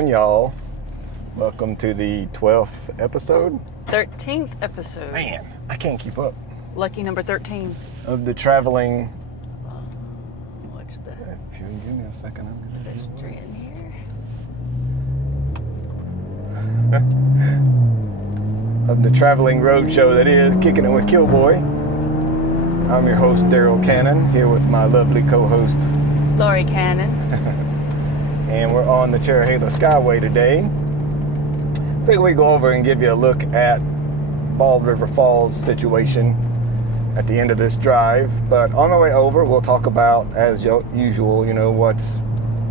on, y'all? Welcome to the 12th episode. 13th episode. Man, I can't keep up. Lucky number 13. Of the traveling... What's the If you give me a second, I'm going to... history in here? Of the traveling road show that is Kickin' with Killboy. I'm your host, Daryl Cannon, here with my lovely co-host, Mallory Cannon. and we're on the Cherohala Skyway today. Figure we go over and give you a look at Bald River Falls situation at the end of this drive. But on the way over, we'll talk about, as usual, what's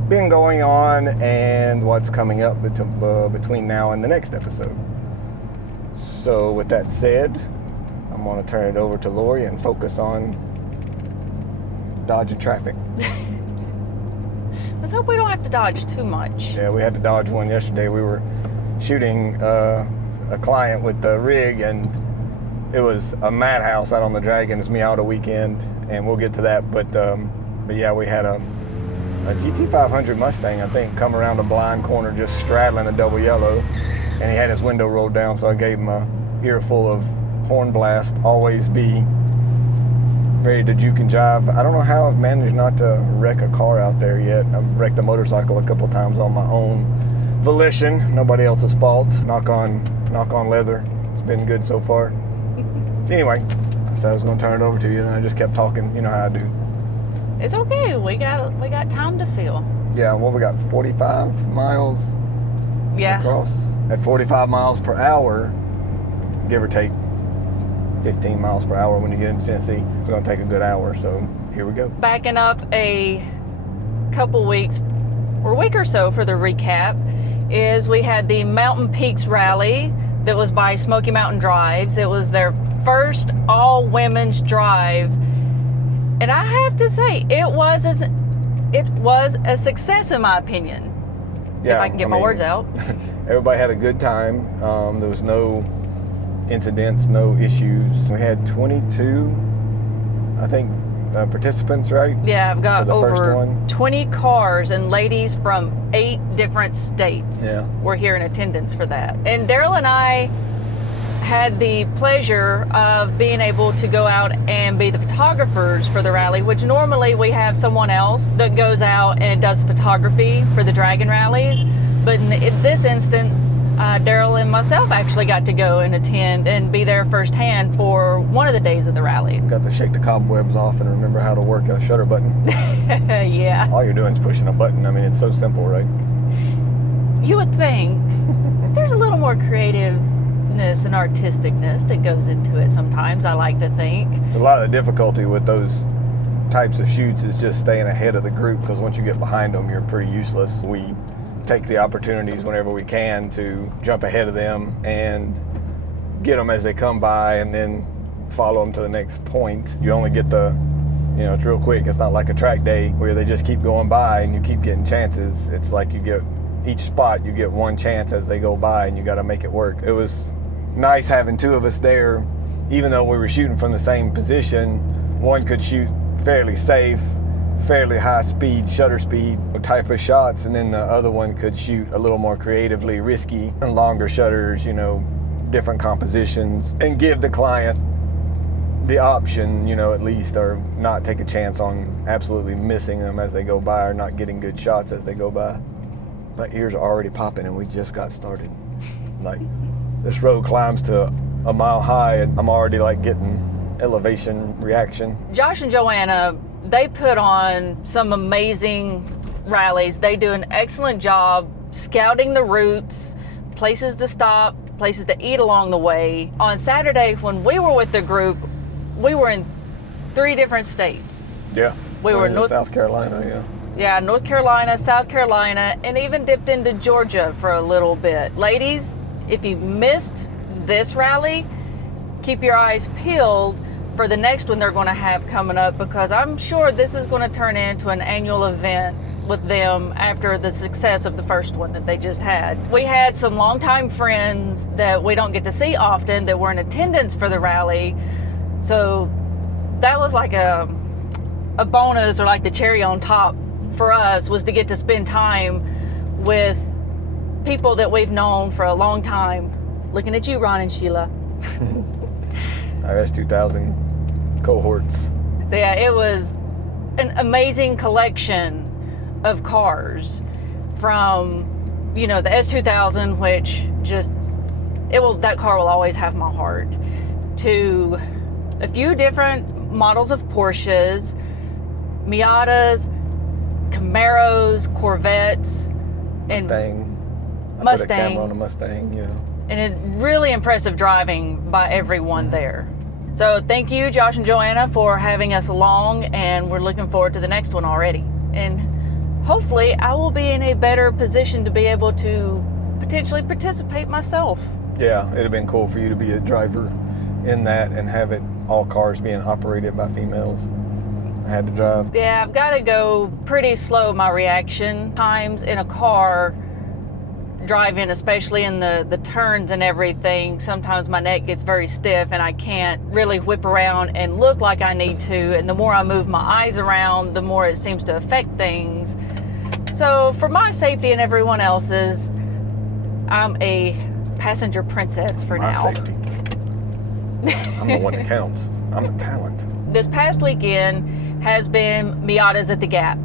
been going on and what's coming up between now and the next episode. So with that said, I'm going to turn it over to Lori and focus on dodging traffic. Let's hope we don't have to dodge too much. Yeah, we had to dodge one yesterday. We were shooting a client with the rig, and it was a madhouse out on the Dragons Miata weekend, and we'll get to that. But yeah, we had a GT500 Mustang, I think, come around a blind corner just straddling a double yellow, and he had his window rolled down, so I gave him a earful of horn blast. Always be ready to juke and jive. I don't know how I've managed not to wreck a car out there yet. I've wrecked a motorcycle a couple times on my own volition, nobody else's fault. Knock on leather. It's been good so far. Anyway, I said I was going to turn it over to you, and I just kept talking. You know how I do. It's okay. We got time to fill. Yeah, well, we got 45 miles across. At 45 miles per hour, give or take 15 miles per hour when you get into Tennessee. It's going to take a good hour, so here we go. Backing up a couple weeks, or a week or so for the recap, is we had the Mountain Peaks Rally that was by Smoky Mountain Drives. It was their first all-women's drive, and I have to say, it was a success in my opinion. Yeah, if I can get my words out. Everybody had a good time. There was no incidents, no issues. We had 22, I think, participants, right? Yeah, I've got for the first over one. 20 cars and ladies from 8 different states were here in attendance for that. And Daryl and I had the pleasure of being able to go out and be the photographers for the rally, which normally we have someone else that goes out and does photography for the Dragon rallies. But in this instance, Daryl and myself actually got to go and attend and be there firsthand for one of the days of the rally. Got to shake the cobwebs off and remember how to work a shutter button. Yeah. All you're doing is pushing a button. I mean, it's so simple, right? You would think there's a little more creativeness and artisticness that goes into it sometimes, I like to think. So a lot of the difficulty with those types of shoots is just staying ahead of the group, because once you get behind them, you're pretty useless. We take the opportunities whenever we can to jump ahead of them and get them as they come by, and then follow them to the next point. You only get it's real quick. It's not like a track day where they just keep going by and you keep getting chances. It's like you get each spot, you get one chance as they go by, and you got to make it work. It was nice having 2 of us there, even though we were shooting from the same position. One could shoot fairly safe, fairly high speed, shutter speed type of shots, and then the other one could shoot a little more creatively risky and longer shutters, different compositions, and give the client the option, at least, or not take a chance on absolutely missing them as they go by, or not getting good shots as they go by. My ears are already popping, and we just got started. Like, this road climbs to a mile high, and I'm already getting elevation reaction. Josh and Joanna, they put on some amazing rallies. They do an excellent job scouting the routes, places to stop, places to eat along the way. On Saturday, when we were with the group, we were in 3 different states. Yeah. We were in South Carolina, yeah. Yeah, North Carolina, South Carolina, and even dipped into Georgia for a little bit. Ladies, if you missed this rally, keep your eyes peeled for the next one they're going to have coming up, because I'm sure this is going to turn into an annual event with them after the success of the first one that they just had. We had some longtime friends that we don't get to see often that were in attendance for the rally, so that was like a bonus, or like the cherry on top for us, was to get to spend time with people that we've known for a long time. Looking at you, Ron and Sheila. Our S2000 cohorts. So yeah, it was an amazing collection of cars from, the S2000, which just, that car will always have my heart, to a few different models of Porsches, Miatas, Camaros, Corvettes, Mustang. and I put a camera on a Mustang, And it really impressive driving by everyone there. So thank you, Josh and Joanna, for having us along, and we're looking forward to the next one already. And hopefully I will be in a better position to be able to potentially participate myself. Yeah, it'd have been cool for you to be a driver in that and have it all cars being operated by females. I had to drive. Yeah, I've got to go pretty slow my reaction times in a car driving, especially in the turns and everything. Sometimes my neck gets very stiff and I can't really whip around and look like I need to, and the more I move my eyes around, the more it seems to affect things. So for my safety and everyone else's, I'm a passenger princess for My now. safety. I'm the one that counts. I'm a talent. This past weekend has been Miatas at the Gap.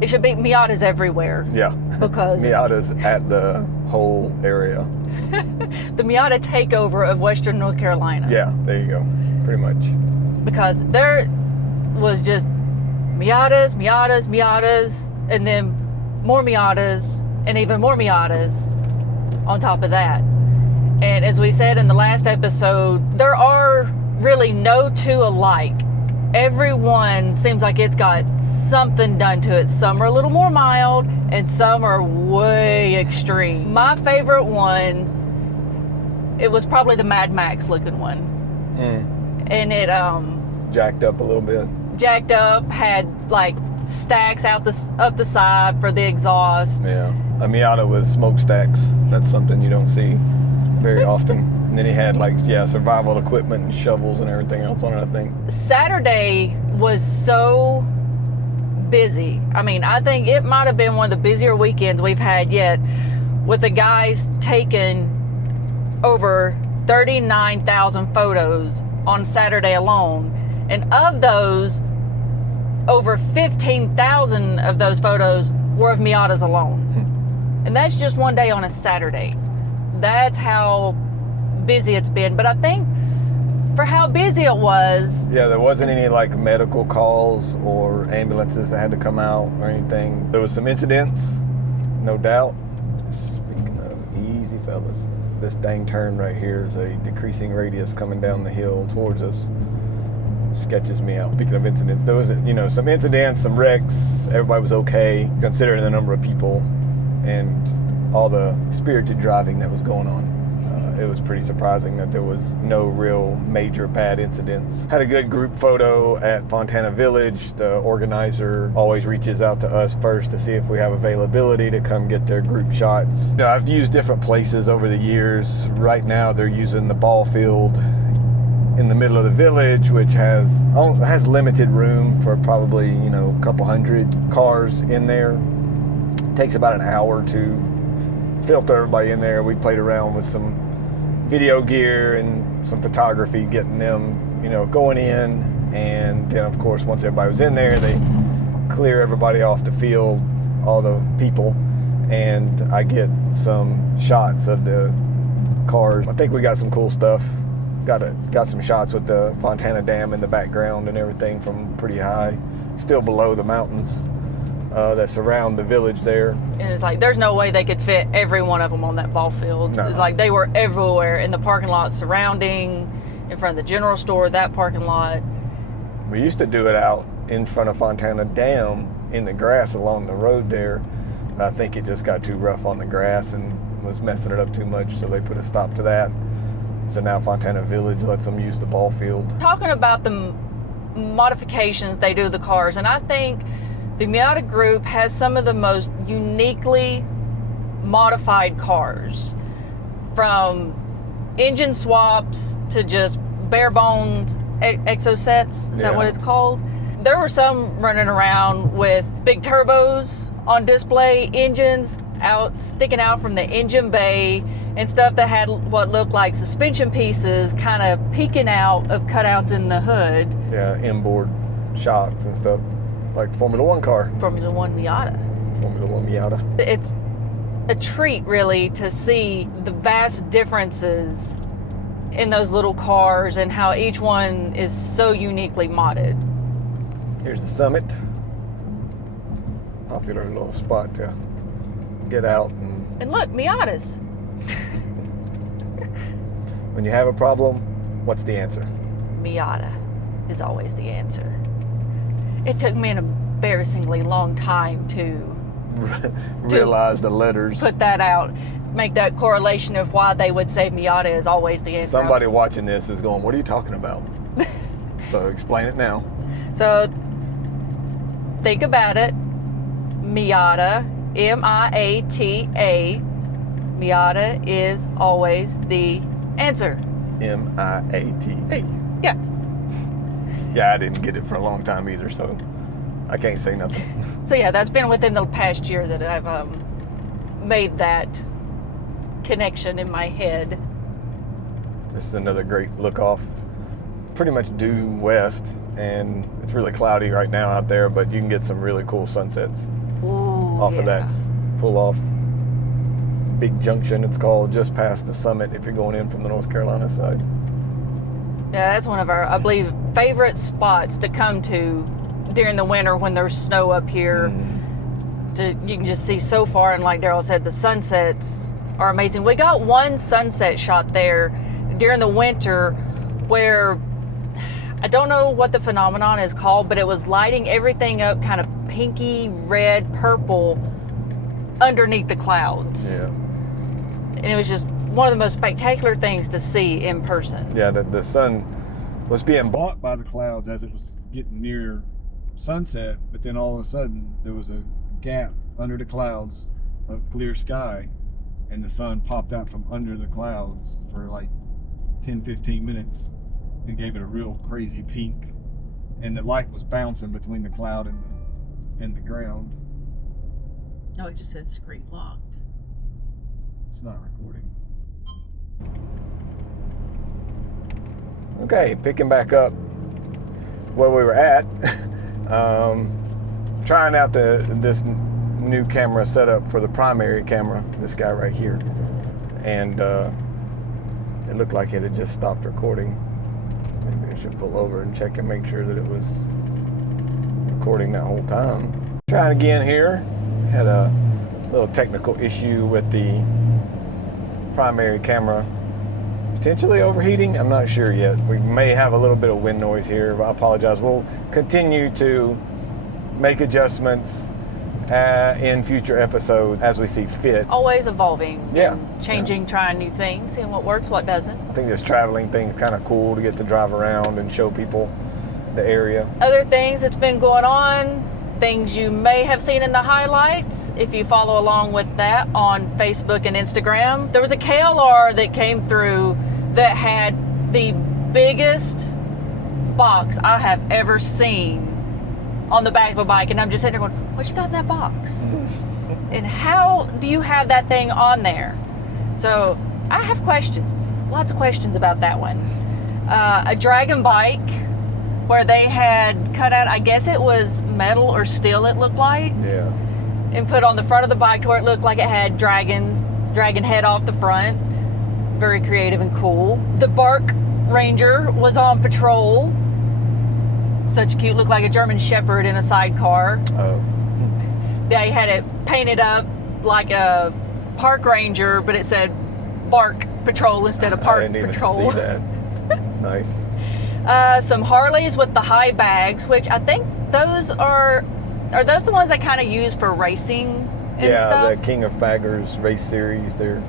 It should be Miatas everywhere. Yeah. Because Miatas at the whole area. the Miata takeover of Western North Carolina. Yeah, there you go. Pretty much. Because there was just Miatas, Miatas, Miatas, and then more Miatas, and even more Miatas on top of that. And as we said in the last episode, there are really no two alike. Everyone seems like it's got something done to it. Some are a little more mild, and some are way extreme. My favorite one, it was probably the Mad Max looking one. And it jacked up a little bit. Jacked up, had like stacks up the side for the exhaust. Yeah, a Miata with smokestacks. That's something you don't see very often. And then he had survival equipment and shovels and everything else on it, I think. Saturday was so busy. I think it might have been one of the busier weekends we've had yet, with the guys taking over 39,000 photos on Saturday alone. And of those, over 15,000 of those photos were of Miatas alone. And that's just one day on a Saturday. That's how busy it's been. But I think for how busy it was, yeah, there wasn't any medical calls or ambulances that had to come out or anything. There was some incidents, no doubt. Speaking of easy fellas, this dang turn right here is a decreasing radius coming down the hill towards us. Sketches me out. Speaking of incidents, there was some incidents, some wrecks. Everybody was okay considering the number of people and all the spirited driving that was going on. It was pretty surprising that there was no real major bad incidents. Had a good group photo at Fontana Village. The organizer always reaches out to us first to see if we have availability to come get their group shots. I've used different places over the years. Right now they're using the ball field in the middle of the village, which has limited room for probably a couple hundred cars in there. It takes about an hour to filter everybody in there. We played around with some video gear and some photography, getting them going in, and then of course once everybody was in there, they clear everybody off the field, all the people, and I get some shots of the cars. I think we got some cool stuff. Got some shots with the Fontana Dam in the background and everything from pretty high, still below the mountains that surround the village there. and it's there's no way they could fit every one of them on that ball field. No. It's they were everywhere in the parking lot surrounding, in front of the general store, that parking lot. We used to do it out in front of Fontana Dam in the grass along the road there. I think it just got too rough on the grass and was messing it up too much, so they put a stop to that. So now Fontana Village lets them use the ball field. Talking about the modifications they do to the cars, and I think the Miata group has some of the most uniquely modified cars, from engine swaps to just bare bones exosets. Is that what it's called? There were some running around with big turbos on display, engines sticking out from the engine bay, and stuff that had what looked like suspension pieces kind of peeking out of cutouts in the hood. Yeah, inboard shocks and stuff, like Formula One car. Formula One Miata. Formula One Miata. It's a treat, really, to see the vast differences in those little cars and how each one is so uniquely modded. Here's the summit. Popular little spot to get out And look, Miatas. when you have a problem, what's the answer? Miata is always the answer. It took me an embarrassingly long time to Realize the letters. put that out, make that correlation of why they would say Miata is always the answer. Somebody watching this is going, what are you talking about? So explain it now. So think about it. Miata, M-I-A-T-A. Miata is always the answer. M-I-A-T-A. Yeah. Yeah, I didn't get it for a long time either, so I can't say nothing. So yeah, that's been within the past year that I've made that connection in my head. This is another great look off. Pretty much due west, and it's really cloudy right now out there, but you can get some really cool sunsets off of that pull off big junction, it's called, just past the summit if you're going in from the North Carolina side. Yeah, that's one of our, I believe, favorite spots to come to during the winter when there's snow up here. You can just see so far, and like Daryl said, the sunsets are amazing. We got one sunset shot there during the winter where I don't know what the phenomenon is called, but it was lighting everything up kind of pinky, red, purple underneath the clouds. Yeah. And it was just one of the most spectacular things to see in person. Yeah, the sun was being blocked by the clouds as it was getting near sunset, but then all of a sudden there was a gap under the clouds of clear sky, and the sun popped out from under the clouds for like 10-15 minutes and gave it a real crazy pink, and the light was bouncing between the cloud and the ground. Oh, it just said screen locked. It's not recording. Okay, picking back up where we were at. Trying out this new camera setup for the primary camera, this guy right here. And it looked like it had just stopped recording. Maybe I should pull over and check and make sure that it was recording that whole time. Trying again here. Had a little technical issue with the primary camera potentially overheating. I'm not sure yet. We may have a little bit of wind noise here. I apologize. We'll continue to make adjustments in future episodes as we see fit. Always evolving. Yeah. Changing, trying new things, seeing what works, what doesn't. I think this traveling thing is kind of cool to get to drive around and show people the area. Other things that's been going on, things you may have seen in the highlights if you follow along with that on Facebook and Instagram. There was a KLR that came through that had the biggest box I have ever seen on the back of a bike, and I'm just sitting there going, what you got in that box? And how do you have that thing on there? So I have questions, lots of questions about that one. A dragon bike where they had cut out, I guess it was metal or steel, it looked like. Yeah. And put on the front of the bike to where it looked like it had dragon head off the front. Very creative and cool. The Bark Ranger was on patrol. Such cute, looked like a German Shepherd in a sidecar. Oh. They had it painted up like a park ranger, but it said Bark Patrol instead of Park I didn't Patrol. even see that. Nice. Some Harleys with the high bags, which I think those are those the ones that kind of use for racing and Yeah, stuff? the King of Baggers race series. They're,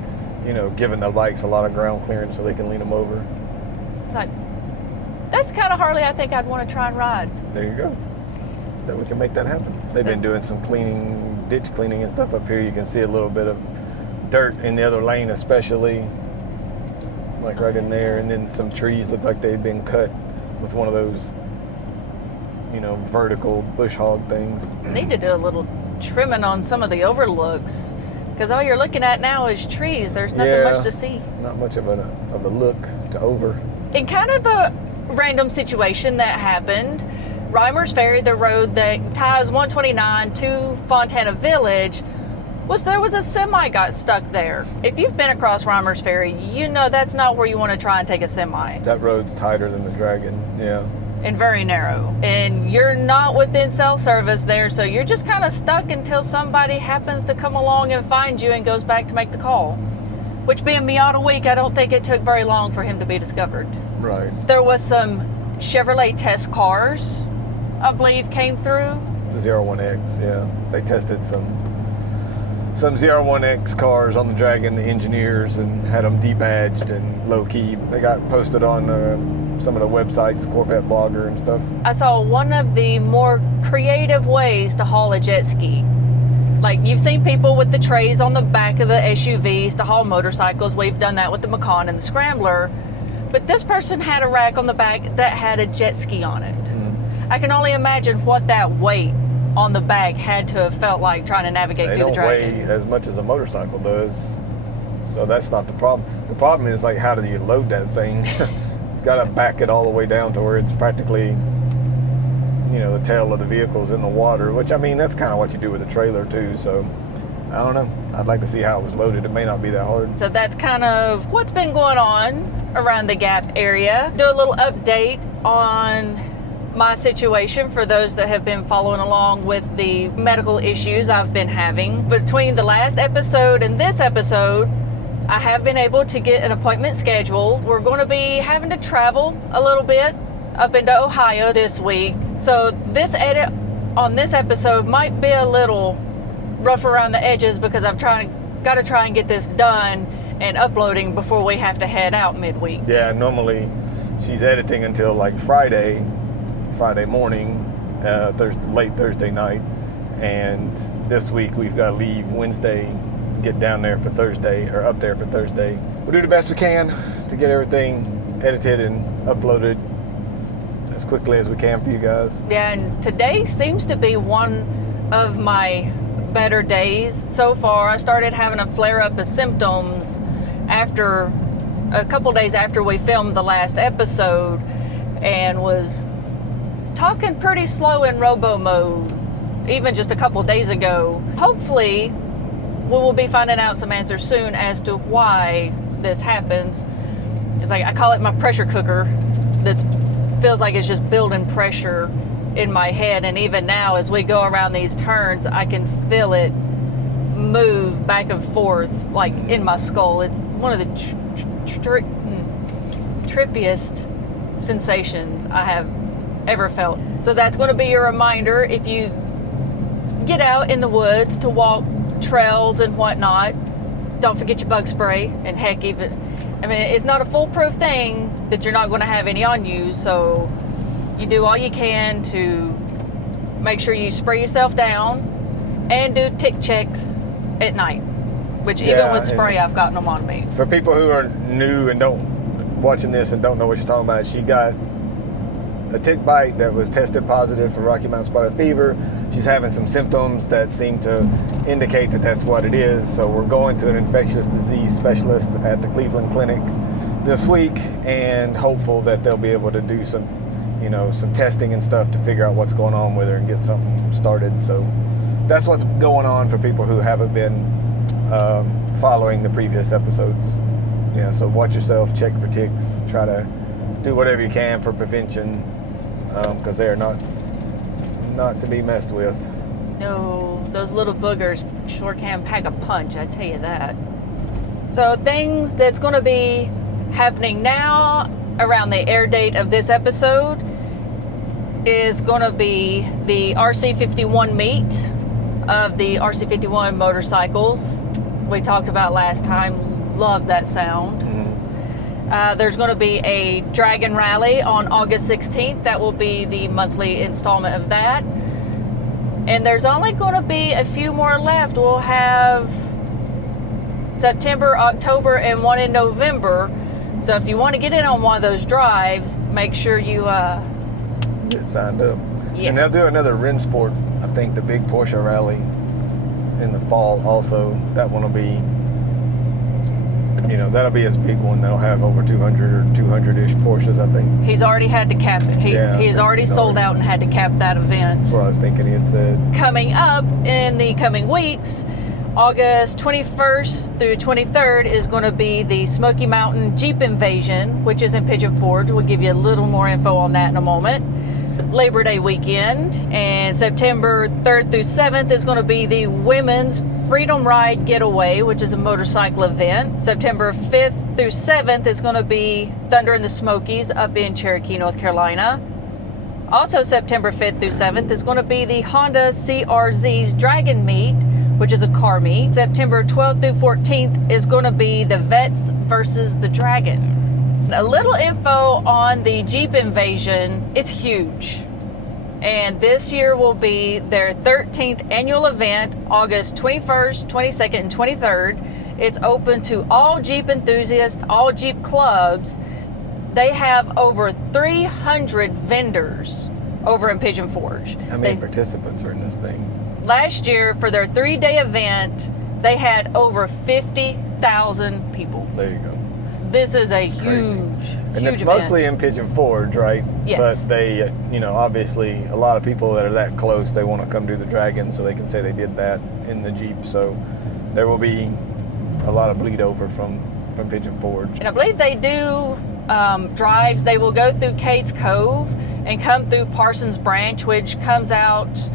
giving the bikes a lot of ground clearance so they can lean them over. It's like, that's the kind of Harley I think I'd want to try and ride. There you go. Then we can make that happen. They've been doing some ditch cleaning and stuff up here. You can see a little bit of dirt in the other lane especially, like right in there. And then some trees look like they've been cut with one of those, vertical bush hog things. Need to do a little trimming on some of the overlooks. Because all you're looking at now is trees. There's nothing much to see. Not much of a look to over. In kind of a random situation that happened, Reimers Ferry, the road that ties 129 to Fontana Village, there was a semi got stuck there. If you've been across Reimers Ferry, you know that's not where you want to try and take a semi. That road's tighter than the Dragon, yeah. And very narrow. And you're not within cell service there, so you're just kind of stuck until somebody happens to come along and find you and goes back to make the call. Which being Miata week, I don't think it took very long for him to be discovered. Right. There was some Chevrolet test cars, I believe, came through. The 01X, yeah. They tested some 01X cars on the Dragon, the engineers, and had them debadged and low-key. They got posted on some of the websites, Corvette Blogger and stuff. I saw one of the more creative ways to haul a jet ski. Like, you've seen people with the trays on the back of the SUVs to haul motorcycles. We've done that with the Macan and the Scrambler. But this person had a rack on the back that had a jet ski on it. I can only imagine what that weight on the back had to have felt like trying to navigate through the Dragon. They don't weigh as much as a motorcycle does, so that's not the problem. The problem is, like, how do you load that thing? It's got to back it all the way down to where it's practically, the tail of the vehicle's in the water, which, I mean, that's kind of what you do with a trailer too, so I don't know. I'd like to see how it was loaded. It may not be that hard. So that's kind of what's been going on around the Gap area. Do a little update on my situation for those that have been following along with the medical issues I've been having. Between the last episode and this episode, I have been able to get an appointment scheduled. We're going to be having to travel a little bit up into Ohio this week. So this edit on this episode might be a little rough around the edges because I've got to try and get this done and uploading before we have to head out midweek. Yeah, normally she's editing until like Friday morning, late Thursday night, and this week we've got to leave Wednesday, get down there for Thursday, or up there for Thursday. We'll do the best we can to get everything edited and uploaded as quickly as we can for you guys. Yeah, and today seems to be one of my better days so far. I started having a flare-up of symptoms after a couple days after we filmed the last episode, and was talking pretty slow in robo mode even just a couple days ago. Hopefully we will be finding out some answers soon as to why this happens. It's like I call it my pressure cooker that feels like it's just building pressure in my head, and even now as we go around these turns I can feel it move back and forth like in my skull. It's one of the trippiest sensations I have ever felt. So that's going to be your reminder if you get out in the woods to walk trails and whatnot, don't forget your bug spray. And heck, it's not a foolproof thing that you're not going to have any on you, so you do all you can to make sure you spray yourself down and do tick checks at night, which even with spray I've gotten them on me. For people who are new and watching this and don't know what she's talking about, she got a tick bite that was tested positive for Rocky Mountain spotted fever. She's having some symptoms that seem to indicate that that's what it is. So we're going to an infectious disease specialist at the Cleveland Clinic this week, and hopeful that they'll be able to do some testing and stuff to figure out what's going on with her and get something started. So that's what's going on for people who haven't been following the previous episodes. Yeah, so watch yourself, check for ticks, try to do whatever you can for prevention, because they are not to be messed with. No, those little boogers sure can pack a punch, I tell you that. So things that's going to be happening now around the air date of this episode is going to be the RC51 meet of the RC51 motorcycles we talked about last time. Love that sound. There's going to be a Dragon Rally on August 16th. That will be the monthly installment of that. And there's only going to be a few more left. We'll have September, October, and one in November. So if you want to get in on one of those drives, make sure you get signed up. Yeah. And they'll do another Rennsport, I think, the big Porsche rally in the fall also. That one will be, that'll be his big one. That'll have over 200 or 200-ish Porsches, I think. He's already had to cap it. He's already sold out and had to cap that event. That's what I was thinking he had said. Coming up in the coming weeks, August 21st through 23rd is going to be the Smoky Mountain Jeep Invasion, which is in Pigeon Forge. We'll give you a little more info on that in a moment. Labor Day weekend, and September 3rd through 7th is going to be the Women's Freedom Ride Getaway, which is a motorcycle event. September 5th through 7th is going to be Thunder in the Smokies up in Cherokee, North Carolina. Also September 5th through 7th is going to be the Honda CRZ's Dragon Meet, which is a car meet. September 12th through 14th is going to be the Vets versus the Dragon. A little info on the Jeep Invasion. It's huge. And this year will be their 13th annual event, August 21st, 22nd, and 23rd. It's open to all Jeep enthusiasts, all Jeep clubs. They have over 300 vendors over in Pigeon Forge. How many participants are in this thing? Last year, for their 3-day event, they had over 50,000 people. There you go. This is a Crazy. huge And it's mostly in Pigeon Forge, right? Yes. But they, obviously a lot of people that are that close, they want to come do the Dragon so they can say they did that in the Jeep. So there will be a lot of bleed over from Pigeon Forge. And I believe they do drives. They will go through Cates Cove and come through Parsons Branch, which comes out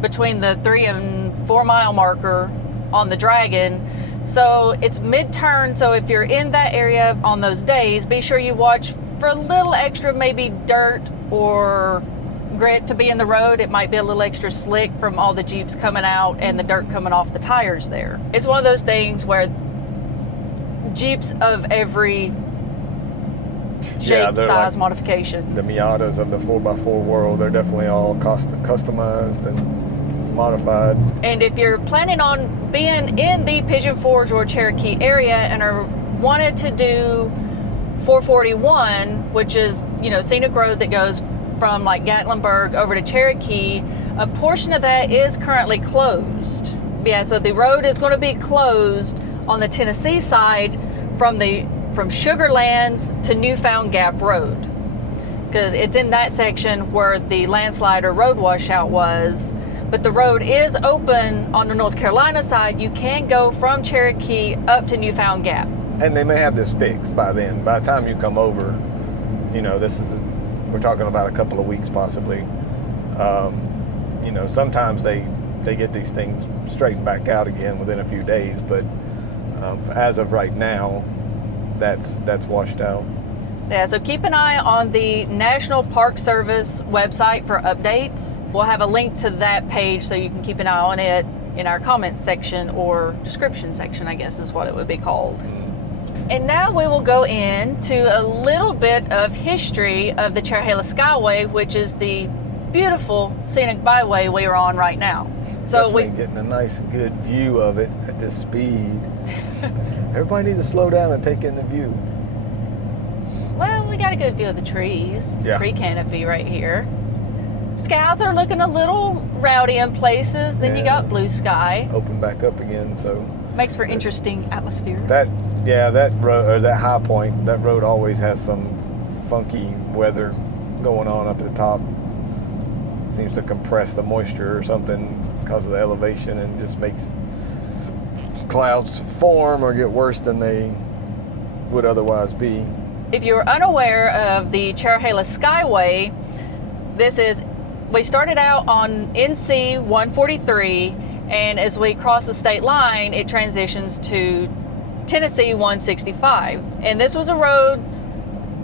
between the 3 and 4 mile marker on the Dragon. So it's mid-turn, so if you're in that area on those days, be sure you watch for a little extra, maybe dirt or grit to be in the road. It might be a little extra slick from all the Jeeps coming out and the dirt coming off the tires there. It's one of those things where Jeeps of every shape, size, like modification. The Miatas of the 4x4 world, they're definitely all customized and modified. And if you're planning on being in the Pigeon Forge or Cherokee area and are wanted to do 441, which is, scenic road that goes from like Gatlinburg over to Cherokee, a portion of that is currently closed. Yeah, so the road is going to be closed on the Tennessee side from Sugarlands to Newfound Gap Road, because it's in that section where the landslide or road washout was. But the road is open on the North Carolina side. You can go from Cherokee up to Newfound Gap. And they may have this fixed by then. By the time you come over, we're talking about a couple of weeks possibly. Sometimes they get these things straightened back out again within a few days. But as of right now, that's washed out. Yeah, so keep an eye on the National Park Service website for updates. We'll have a link to that page so you can keep an eye on it in our comment section, or description section, I guess is what it would be called. And now we will go into a little bit of history of the Cherohala Skyway, which is the beautiful scenic byway we are on right now. So we're getting a nice good view of it at this speed. Everybody needs to slow down and take in the view. Well, we got a good view of the trees. Yeah. Tree canopy right here. Skies are looking a little rowdy in places. Then you got blue sky. Open back up again, so makes for interesting atmosphere. That road, or that high point, that road always has some funky weather going on up at the top. Seems to compress the moisture or something because of the elevation, and just makes clouds form or get worse than they would otherwise be. If you're unaware of the Cherohala Skyway, we started out on NC 143, and as we cross the state line, it transitions to Tennessee 165. And this was a road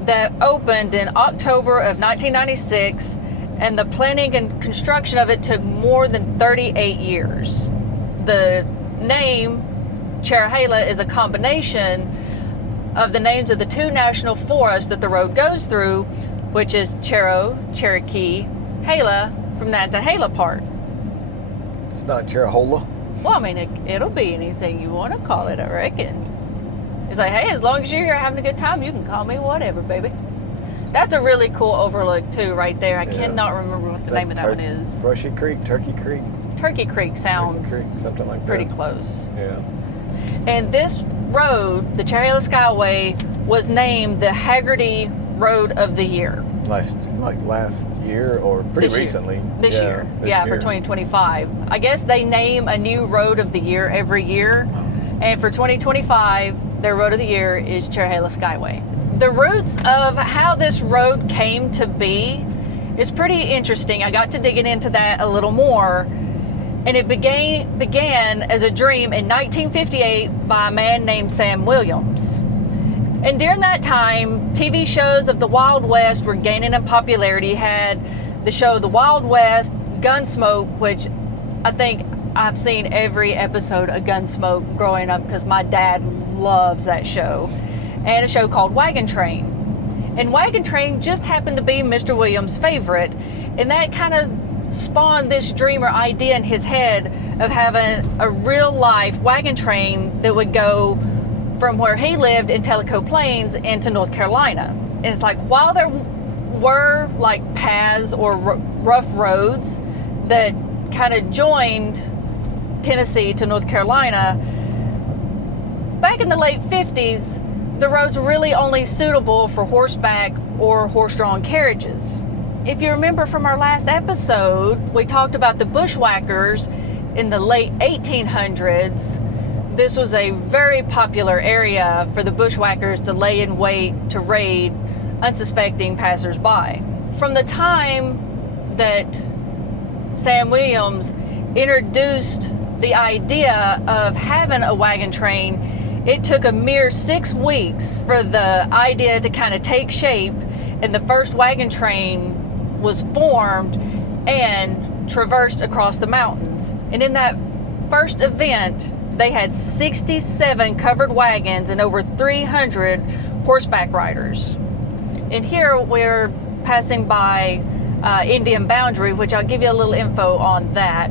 that opened in October of 1996, and the planning and construction of it took more than 38 years. The name Cherohala is a combination of the names of the 2 national forests that the road goes through, which is Cherokee, Hala, from that to Hala part. It's not Cherohala. Well, I mean, it'll be anything you want to call it, I reckon. It's like, hey, as long as you're here having a good time, you can call me whatever, baby. That's a really cool overlook, too, right there. I cannot remember what the name of that one is. Brushy Creek, Turkey Creek. Turkey Creek sounds Turkey Creek, something like pretty that. close. Yeah. And this road, the Cherohala Skyway, was named the Haggerty Road of the Year. Last year or pretty recently? This year. Yeah, for 2025. I guess they name a new road of the year every year. And for 2025, their road of the year is Cherohala Skyway. The roots of how this road came to be is pretty interesting. I got to digging into that a little more. And it began as a dream in 1958 by a man named Sam Williams. And during that time, TV shows of the Wild West were gaining in popularity. You had the show The Wild West, Gunsmoke, which I think I've seen every episode of Gunsmoke growing up because my dad loves that show. And a show called Wagon Train. And Wagon Train just happened to be Mr. Williams' favorite. And that kind of spawned this dream or idea in his head of having a real life wagon train that would go from where he lived in Tellico Plains into North Carolina. And it's like, while there were like paths or rough roads that kind of joined Tennessee to North Carolina, back in the late 50s, the roads were really only suitable for horseback or horse-drawn carriages. If you remember from our last episode, we talked about the bushwhackers in the late 1800s. This was a very popular area for the bushwhackers to lay in wait to raid unsuspecting passersby. From the time that Sam Williams introduced the idea of having a wagon train, it took a mere 6 weeks for the idea to kind of take shape, and the first wagon train was formed and traversed across the mountains. And in that first event, they had 67 covered wagons and over 300 horseback riders. And here we're passing by Indian Boundary, which I'll give you a little info on that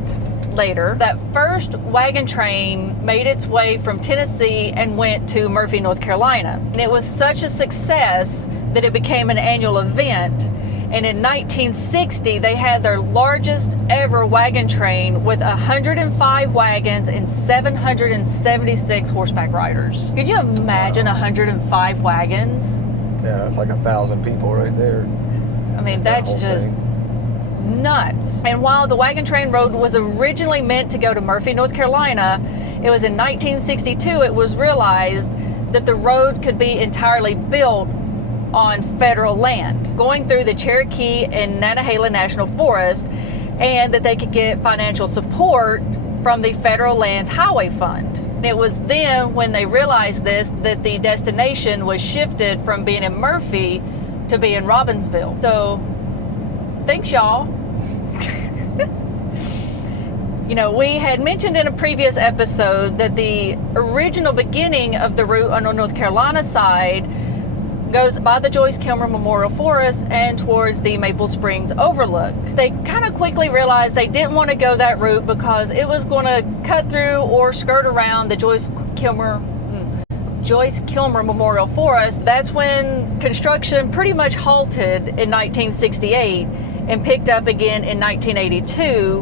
later. That first wagon train made its way from Tennessee and went to Murphy, North Carolina. And it was such a success that it became an annual event. And in 1960, they had their largest ever wagon train with 105 wagons and 776 horseback riders. Could you imagine 105 wagons? Yeah, that's like 1,000 people right there. I mean, that's just nuts. And while the wagon train road was originally meant to go to Murphy, North Carolina, it was in 1962 it was realized that the road could be entirely built on federal land, going through the Cherokee and Nantahala National Forest, and that they could get financial support from the federal lands highway fund. It was then when they realized this that the destination was shifted from being in Murphy to be in Robbinsville. So thanks, y'all. You know, we had mentioned in a previous episode that the original beginning of the route on the North Carolina side goes by the Joyce Kilmer Memorial Forest and towards the Maple Springs Overlook. They kind of quickly realized they didn't want to go that route because it was going to cut through or skirt around the Joyce Kilmer Memorial Forest. That's when construction pretty much halted in 1968 and picked up again in 1982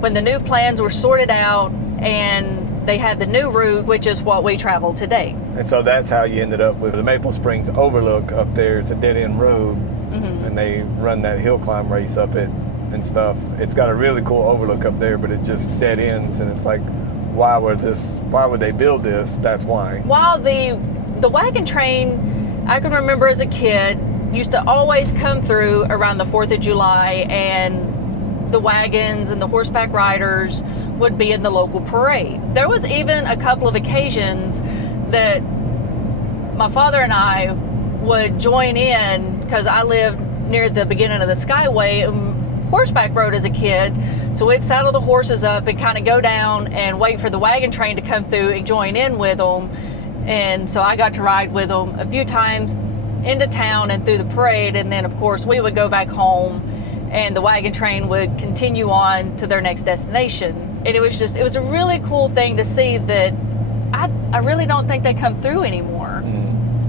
when the new plans were sorted out and they had the new route, which is what we travel today. And so that's how you ended up with the Maple Springs Overlook up there. It's a dead-end road, and they run that hill climb race up it and stuff. It's got a really cool overlook up there, but it just dead ends, and it's like, why would they build this? That's why. While the wagon train, I can remember as a kid, used to always come through around the 4th of July, and the wagons and the horseback riders would be in the local parade. There was even a couple of occasions that my father and I would join in because I lived near the beginning of the Skyway and horseback rode as a kid. So we'd saddle the horses up and kind of go down and wait for the wagon train to come through and join in with them. And so I got to ride with them a few times into town and through the parade. And then of course we would go back home and the wagon train would continue on to their next destination. And it was a really cool thing to see that I really don't think they come through anymore.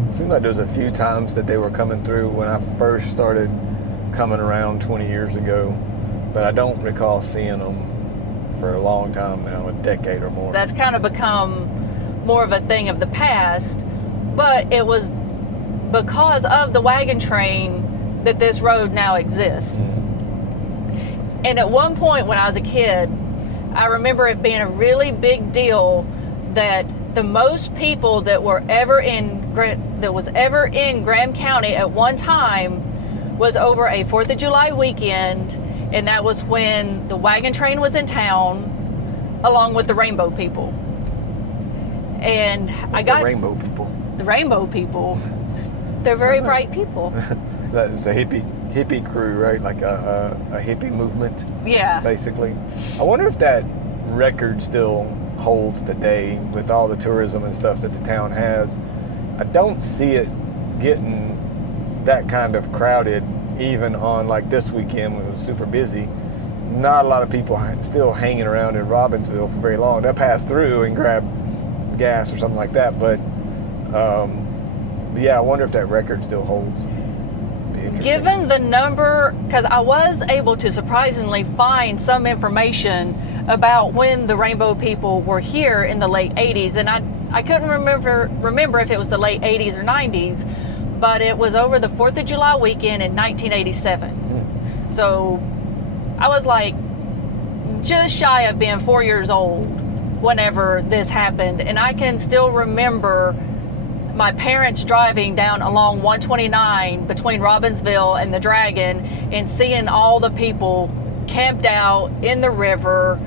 It seemed like there was a few times that they were coming through when I first started coming around 20 years ago, but I don't recall seeing them for a long time now, a decade or more. That's kind of become more of a thing of the past, but it was because of the wagon train that this road now exists. And at one point when I was a kid, I remember it being a really big deal that the most people that was ever in Graham County at one time was over a 4th of July weekend, and that was when the wagon train was in town along with the rainbow people. And the rainbow people? The rainbow people. They're very bright people. That's a hippie crew, right? Like a hippie movement. Yeah. Basically. I wonder if that record still holds today with all the tourism and stuff that the town has. I don't see it getting that kind of crowded even on like this weekend when it was super busy. Not a lot of people still hanging around in Robbinsville for very long. They'll pass through and grab gas or something like that, but yeah, I wonder if that record still holds. Given the number, because I was able to surprisingly find some information about when the rainbow people were here in the late 80s, and I couldn't remember if it was the late 80s or 90s, but it was over the 4th of July weekend in 1987. So I was like just shy of being 4 years old whenever this happened, and I can still remember my parents driving down along 129 between Robbinsville and the Dragon and seeing all the people camped out in the river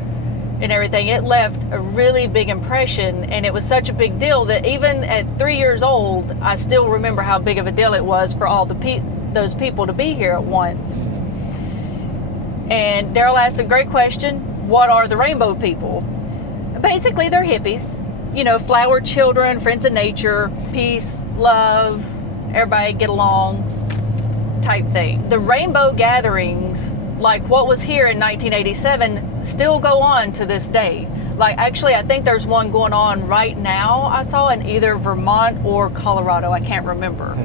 and everything. It left a really big impression, and it was such a big deal that even at 3 years old, I still remember how big of a deal it was for all those people to be here at once. And Daryl asked a great question: what are the rainbow people? Basically, they're hippies. You know, flower children, friends of nature, peace, love, everybody get along type thing. The rainbow gatherings, like what was here in 1987, still go on to this day. Like, actually, I think there's one going on right now. I saw in either Vermont or Colorado. I can't remember.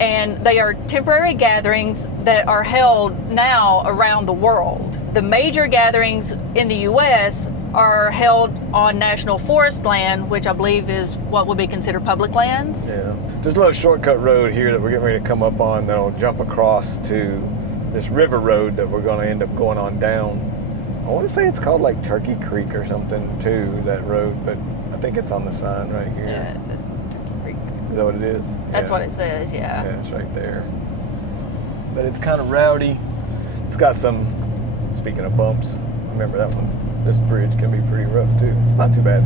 And they are temporary gatherings that are held now around the world. The major gatherings in the U.S. are held on national forest land, which I believe is what would be considered public lands. Yeah. There's a little shortcut road here that we're getting ready to come up on that'll jump across to this river road that we're going to end up going on down. I want to say it's called like Turkey Creek or something too, that road, but I think it's on the sign right here. Yeah, it says Turkey Creek. Is that what it is? That's what it says, yeah. Yeah, it's right there. But it's kind of rowdy. It's got some, speaking of bumps, remember that one. This bridge can be pretty rough too. It's not too bad.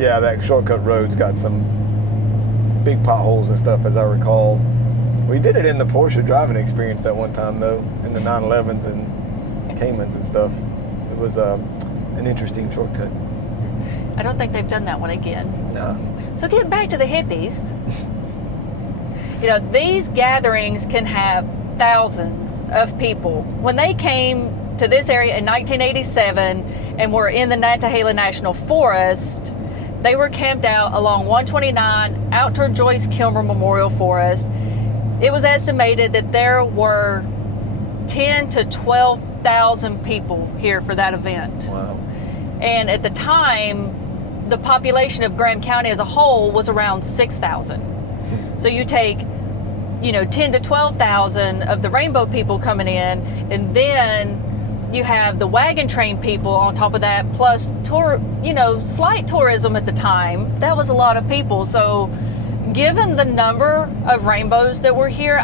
Yeah, that shortcut road's got some big potholes and stuff, as I recall. We did it in the Porsche driving experience that one time though, in the 911s and Caymans and stuff. It was an interesting shortcut. I don't think they've done that one again. No. So getting back to the hippies, you know, these gatherings can have thousands of people. When they came to this area in 1987 and were in the Nantahala National Forest, they were camped out along 129 out toward Joyce Kilmer Memorial Forest. It was estimated that there were 10 to 12,000 people here for that event. Wow. And at the time, the population of Graham County as a whole was around 6,000. So you take, 10 to 12,000 of the rainbow people coming in, and then you have the wagon train people on top of that, plus slight tourism at the time. That was a lot of people. So given the number of rainbows that were here,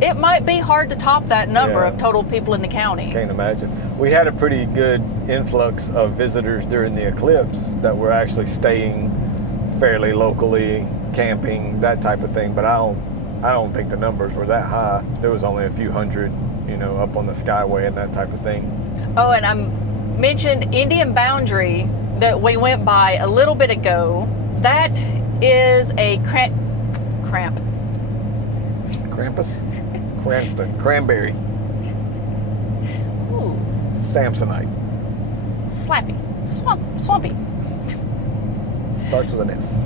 it might be hard to top that number of total people in the county. Can't imagine. We had a pretty good influx of visitors during the eclipse that were actually staying fairly locally, camping, that type of thing, but I don't think the numbers were that high. There was only a few hundred, up on the Skyway and that type of thing. Oh, and I mentioned Indian Boundary that we went by a little bit ago. That is a Krampus? Cranston. Cranberry. Ooh. Samsonite. Slappy. Swampy. Starts with an S.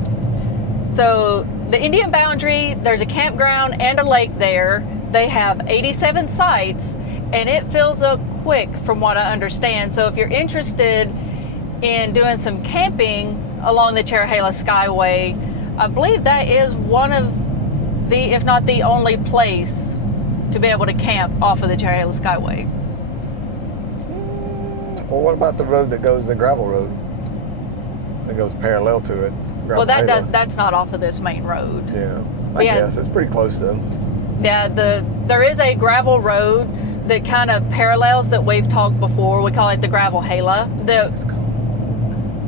So the Indian Boundary, there's a campground and a lake there. They have 87 sites, and it fills up quick from what I understand. So if you're interested in doing some camping along the Cherohala Skyway, I believe that is one of the, if not the only place to be able to camp off of the Cherohala Skyway. Well, what about the road that goes, the gravel road that goes parallel to it? Well, that's not off of this main road. Yeah, I guess it's pretty close though. Yeah, there is a gravel road that kind of parallels that we've talked before. We call it the Gravelhala.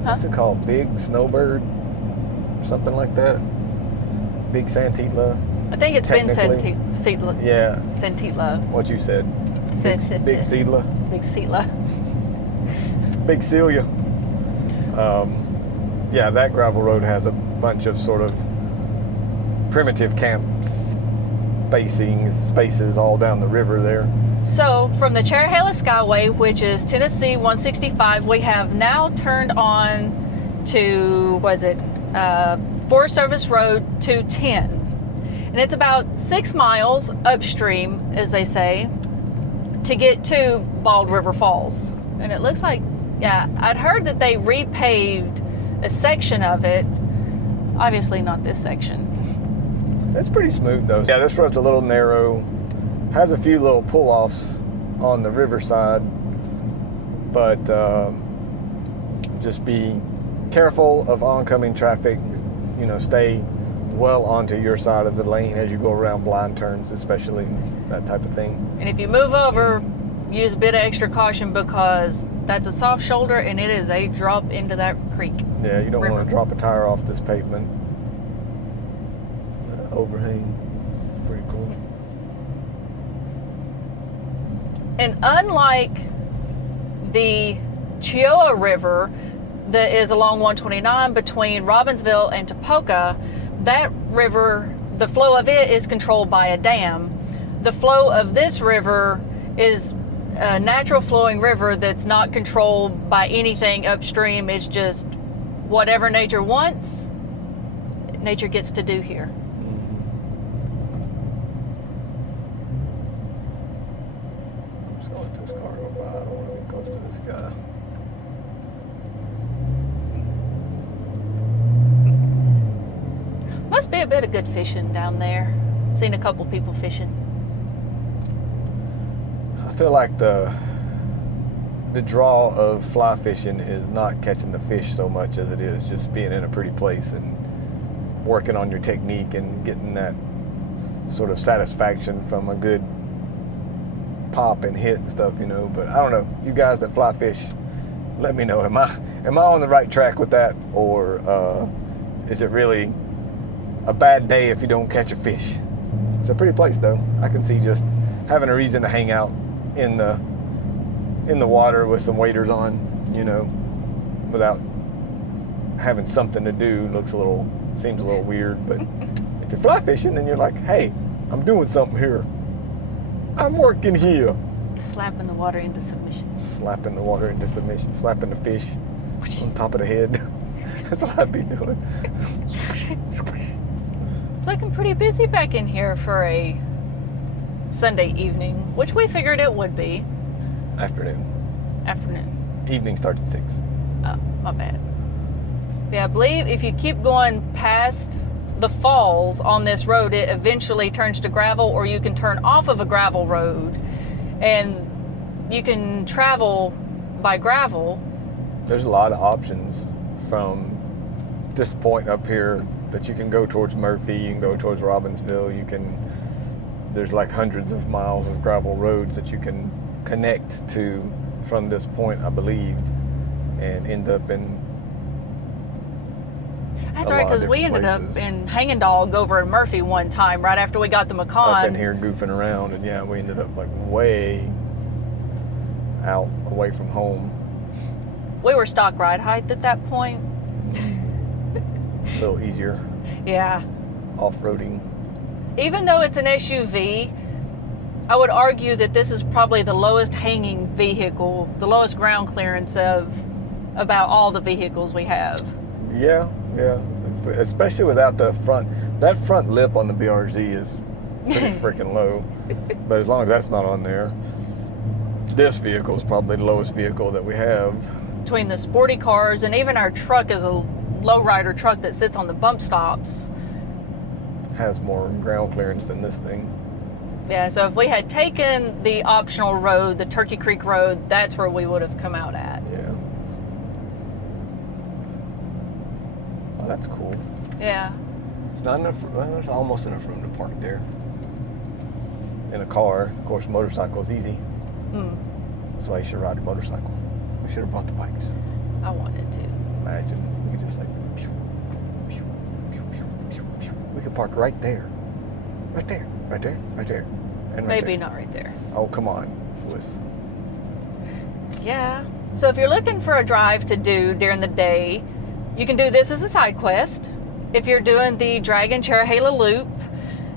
What's it called? Big Snowbird? Something like that? Big Santitla? I think it's been Santitla. Yeah. Santitla. What you said? Big Seedla? Big Seedla. Big Celia. Yeah, that gravel road has a bunch of sort of primitive camp spaces all down the river there. So from the Cherohala Skyway, which is Tennessee 165, we have now turned on to, Forest Service Road 210. And it's about 6 miles upstream, as they say, to get to Bald River Falls. And it looks like, yeah, I'd heard that they repaved a section of it. Obviously not this section. It's pretty smooth though. Yeah, this road's a little narrow. Has a few little pull-offs on the riverside, but just be careful of oncoming traffic. You know, stay well onto your side of the lane as you go around blind turns, especially, that type of thing. And if you move over, use a bit of extra caution because that's a soft shoulder and it is a drop into that creek. Yeah, you don't want to drop a tire off this pavement. Overhang, pretty cool. And unlike the Cherohala River that is along 129 between Robbinsville and Topeka, that river, the flow of it is controlled by a dam. The flow of this river is a natural flowing river that's not controlled by anything upstream. It's just whatever nature wants, nature gets to do here. I'm just gonna let this car go by. I don't want to be close to this guy. Must be a bit of good fishing down there. Seen a couple people fishing. I feel like the draw of fly fishing is not catching the fish so much as it is just being in a pretty place and working on your technique and getting that sort of satisfaction from a good pop and hit and stuff, you know. But I don't know. You guys that fly fish, let me know. Am I on the right track with that, or is it really a bad day if you don't catch a fish? It's a pretty place though. I can see just having a reason to hang out in the water with some waders on, you know, without having something to do seems a little weird. But if you're fly fishing, then you're like, hey, I'm doing something here. I'm working here. Slapping the water into submission. Slapping the water into submission. Slapping the fish on top of the head. That's what I'd be doing. It's looking pretty busy back in here for a Sunday evening, which we figured it would be. Afternoon. Evening starts at 6. Oh, my bad. Yeah, I believe if you keep going past the falls on this road, it eventually turns to gravel, or you can turn off of a gravel road and you can travel by gravel. There's a lot of options from this point up here that you can go towards Murphy, you can go towards Robbinsville, there's like hundreds of miles of gravel roads that you can connect to from this point, I believe, and end up in. That's right, because we ended up in Hanging Dog over in Murphy one time right after we got the Macon. Up in here goofing around, and yeah, we ended up like way out away from home. We were stock ride height at that point. A little easier. Yeah. Off-roading. Even though it's an SUV, I would argue that this is probably the lowest hanging vehicle, the lowest ground clearance of about all the vehicles we have. Yeah. Especially without the front. That front lip on the BRZ is pretty freaking low. But as long as that's not on there. This vehicle is probably the lowest vehicle that we have. Between the sporty cars and even our truck is a lowrider truck that sits on the bump stops. Has more ground clearance than this thing. Yeah, so if we had taken the optional road, the Turkey Creek Road, that's where we would have come out at. Yeah. Oh, that's cool. Yeah. It's not enough. Well, there's almost enough room to park there. In a car, of course, motorcycle is easy. That's why you should ride a motorcycle. We should have brought the bikes. I wanted to. Imagine we could just like, pew, pew, pew, pew, pew, pew. We could park right there, right there, right there, right there, and right Maybe there. not right there. Oh, come on, Lewis. Yeah. So if you're looking for a drive to do during the day, you can do this as a side quest. If you're doing the Dragon Cherohala Loop,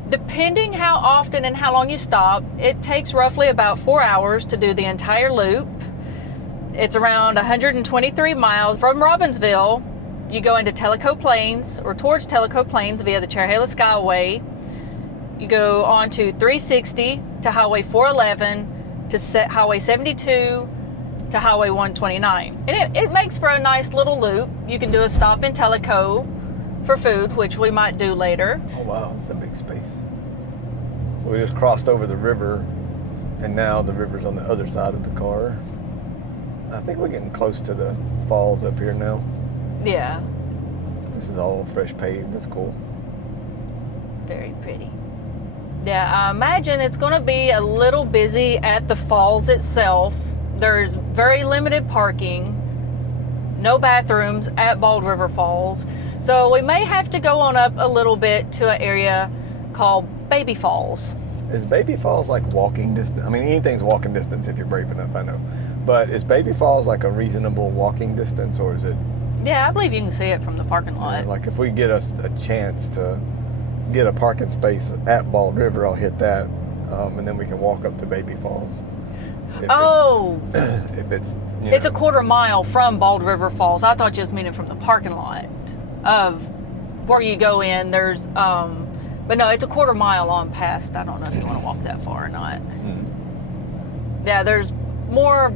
depending how often and how long you stop, it takes roughly about 4 hours to do the entire loop. It's around 123 miles from Robbinsville. You go into Tellico Plains or towards Tellico Plains via the Cherohala Skyway. You go on to 360 to Highway 411 to Highway 72 to Highway 129. And it makes for a nice little loop. You can do a stop in Tellico for food, which we might do later. Oh wow, that's a big space. So we just crossed over the river, and now the river's on the other side of the car. I think we're getting close to the falls up here now. Yeah. This is all fresh paved. That's cool. Very pretty. Yeah, I imagine it's going to be a little busy at the falls itself. There's very limited parking, no bathrooms at Bald River Falls. So we may have to go on up a little bit to an area called Baby Falls. Is Baby Falls like walking distance? I mean, anything's walking distance if you're brave enough, I know. But is Baby Falls like a reasonable walking distance, or is it? Yeah, I believe you can see it from the parking lot. Like if we get us a chance to get a parking space at Bald River, I'll hit that, and then we can walk up to Baby Falls. If it's it's a quarter mile from Bald River Falls. I thought you just meant it from the parking lot of where you go in. There's but no, it's a quarter mile on past. I don't know if you want to walk that far or not. Yeah, there's more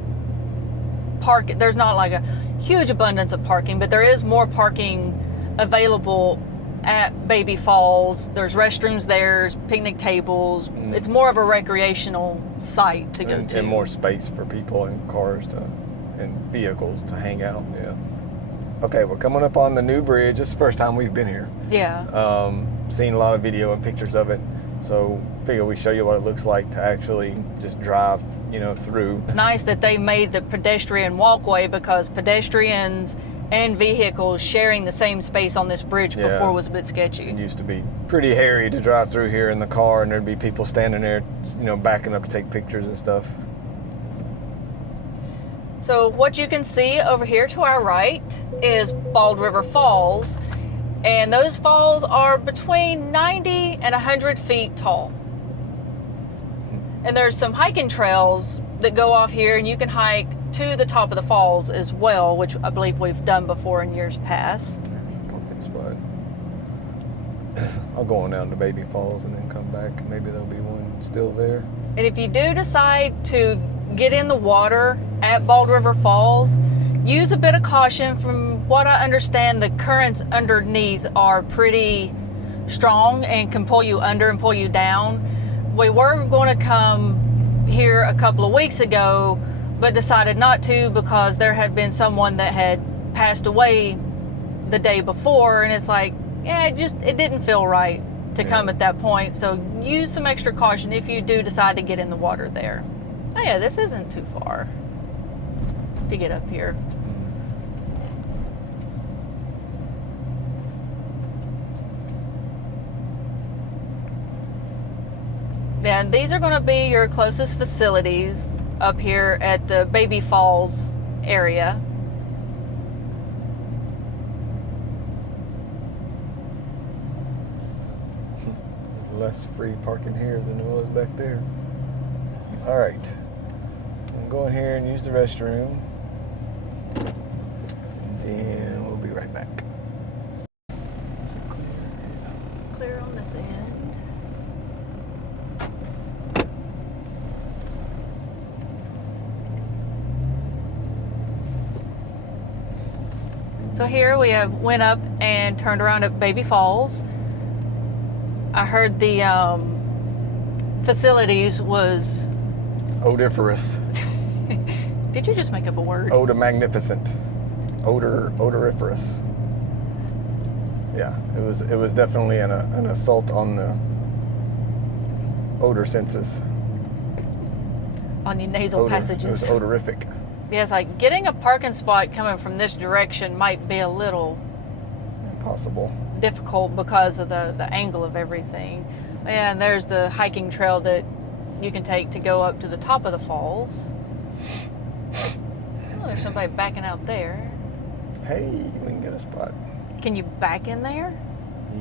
park. There's not like a huge abundance of parking, but there is more parking available at Baby Falls. There's restrooms there, there's picnic tables. It's more of a recreational site to go to. And more space for people and cars and vehicles to hang out, yeah. Okay, we're coming up on the new bridge. This is the first time we've been here. Yeah. Seen a lot of video and pictures of it. So figure we show you what it looks like to actually just drive, through. It's nice that they made the pedestrian walkway, because pedestrians and vehicles sharing the same space on this bridge before was a bit sketchy. It used to be pretty hairy to drive through here in the car, and there'd be people standing there, backing up to take pictures and stuff. So what you can see over here to our right is Bald River Falls, and those falls are between 90 and 100 feet tall. And there's some hiking trails that go off here, and you can hike to the top of the falls as well, which I believe we've done before in years past. There's a parking spot. I'll go on down to Baby Falls and then come back. Maybe there'll be one still there. And if you do decide to get in the water at Bald River Falls, use a bit of caution. From what I understand, the currents underneath are pretty strong and can pull you under and pull you down. We were going to come here a couple of weeks ago, but decided not to because there had been someone that had passed away the day before, and it's like, it didn't feel right to come at that point. So use some extra caution if you do decide to get in the water there. Oh yeah, this isn't too far to get up here. And these are going to be your closest facilities up here at the Baby Falls area. Less free parking here than there was back there. All right, I'm going here and use the restroom, and then we'll be right back. Clear on this end. So here we went up and turned around at Baby Falls. I heard the facilities was odoriferous. Did you just make up a word? Odor magnificent. Odoriferous. Yeah, it was definitely an assault on the odor senses. On your nasal passages. It was odorific. Yeah, it's like getting a parking spot coming from this direction might be a little impossible. Difficult because of the angle of everything. And there's the hiking trail that you can take to go up to the top of the falls. Oh, there's somebody backing out there. Hey, we can get a spot. Can you back in there?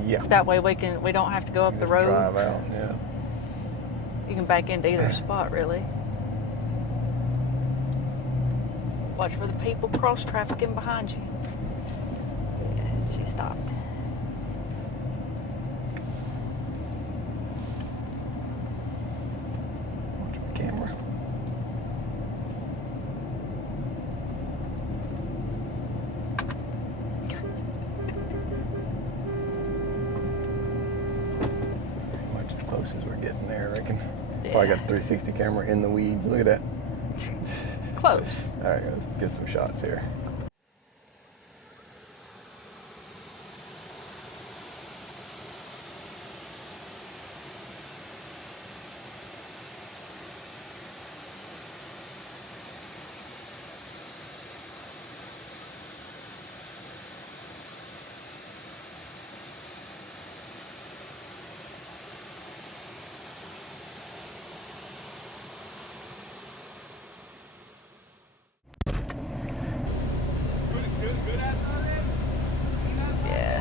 Yeah. That way we don't have to go up the road. Drive out, yeah. You can back into either spot, really. Watch for the people cross trafficking behind you. She stopped. Watch the camera. Much as close as we're getting there, I reckon. Yeah. Probably got a 360 camera in the weeds. Look at that. Close. All right, let's get some shots here. Yeah.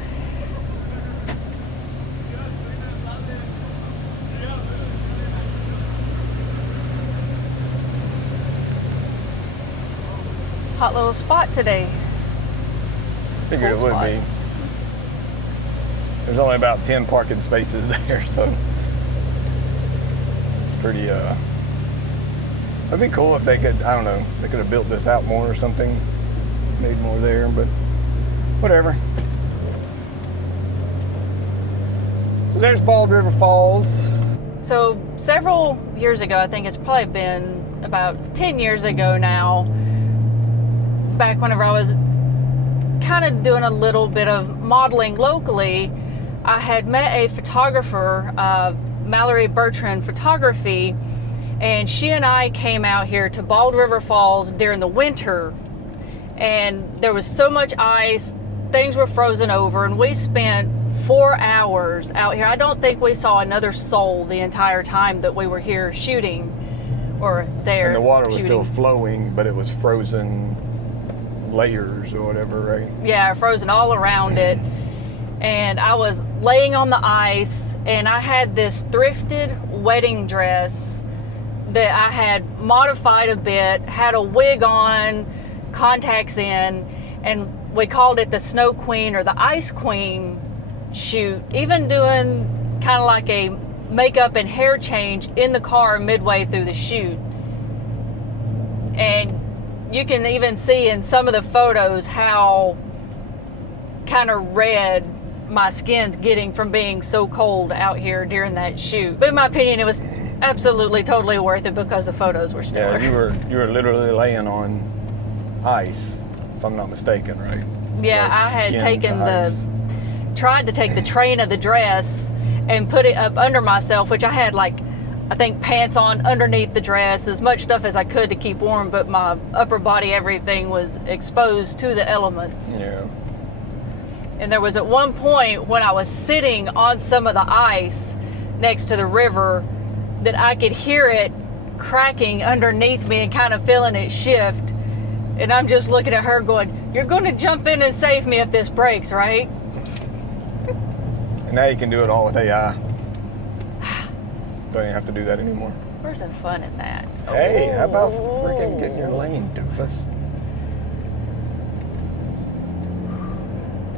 Hot little spot today. Figured Cool it would spot. be. There's only about 10 parking spaces there, so it's pretty, it'd be cool if they could, I don't know, they could have built this out more or something, made more there, but whatever. So there's Bald River Falls. So several years ago, I think it's probably been about 10 years ago now, back whenever I was kind of doing a little bit of modeling locally, I had met a photographer, Mallory Bertrand Photography, and she and I came out here to Bald River Falls during the winter, and there was so much ice, things were frozen over, and we spent 4 hours out here. I don't think we saw another soul the entire time that we were here shooting, or there. And the water was shooting. still flowing, but it was frozen layers or whatever, right? Yeah, frozen all around it. And I was laying on the ice, and I had this thrifted wedding dress that I had modified a bit, had a wig on, contacts in, and we called it the Snow Queen or the Ice Queen shoot. Even doing kind of like a makeup and hair change in the car midway through the shoot. And you can even see in some of the photos how kind of red my skin's getting from being so cold out here during that shoot. But in my opinion, it was absolutely totally worth it because the photos were stellar. Yeah, you were literally laying on ice, if I'm not mistaken, right? Yeah, Like I had skin taken to ice. tried to take the train of the dress and put it up under myself, which I had I think pants on underneath the dress, as much stuff as I could to keep warm, but my upper body, everything was exposed to the elements. Yeah. And there was at one point when I was sitting on some of the ice next to the river that I could hear it cracking underneath me and kind of feeling it shift. And I'm just looking at her going, "You're going to jump in and save me if this breaks, right?" And now you can do it all with AI. Don't even have to do that anymore. Where's the fun in that? Hey, how about freaking getting your lane, doofus?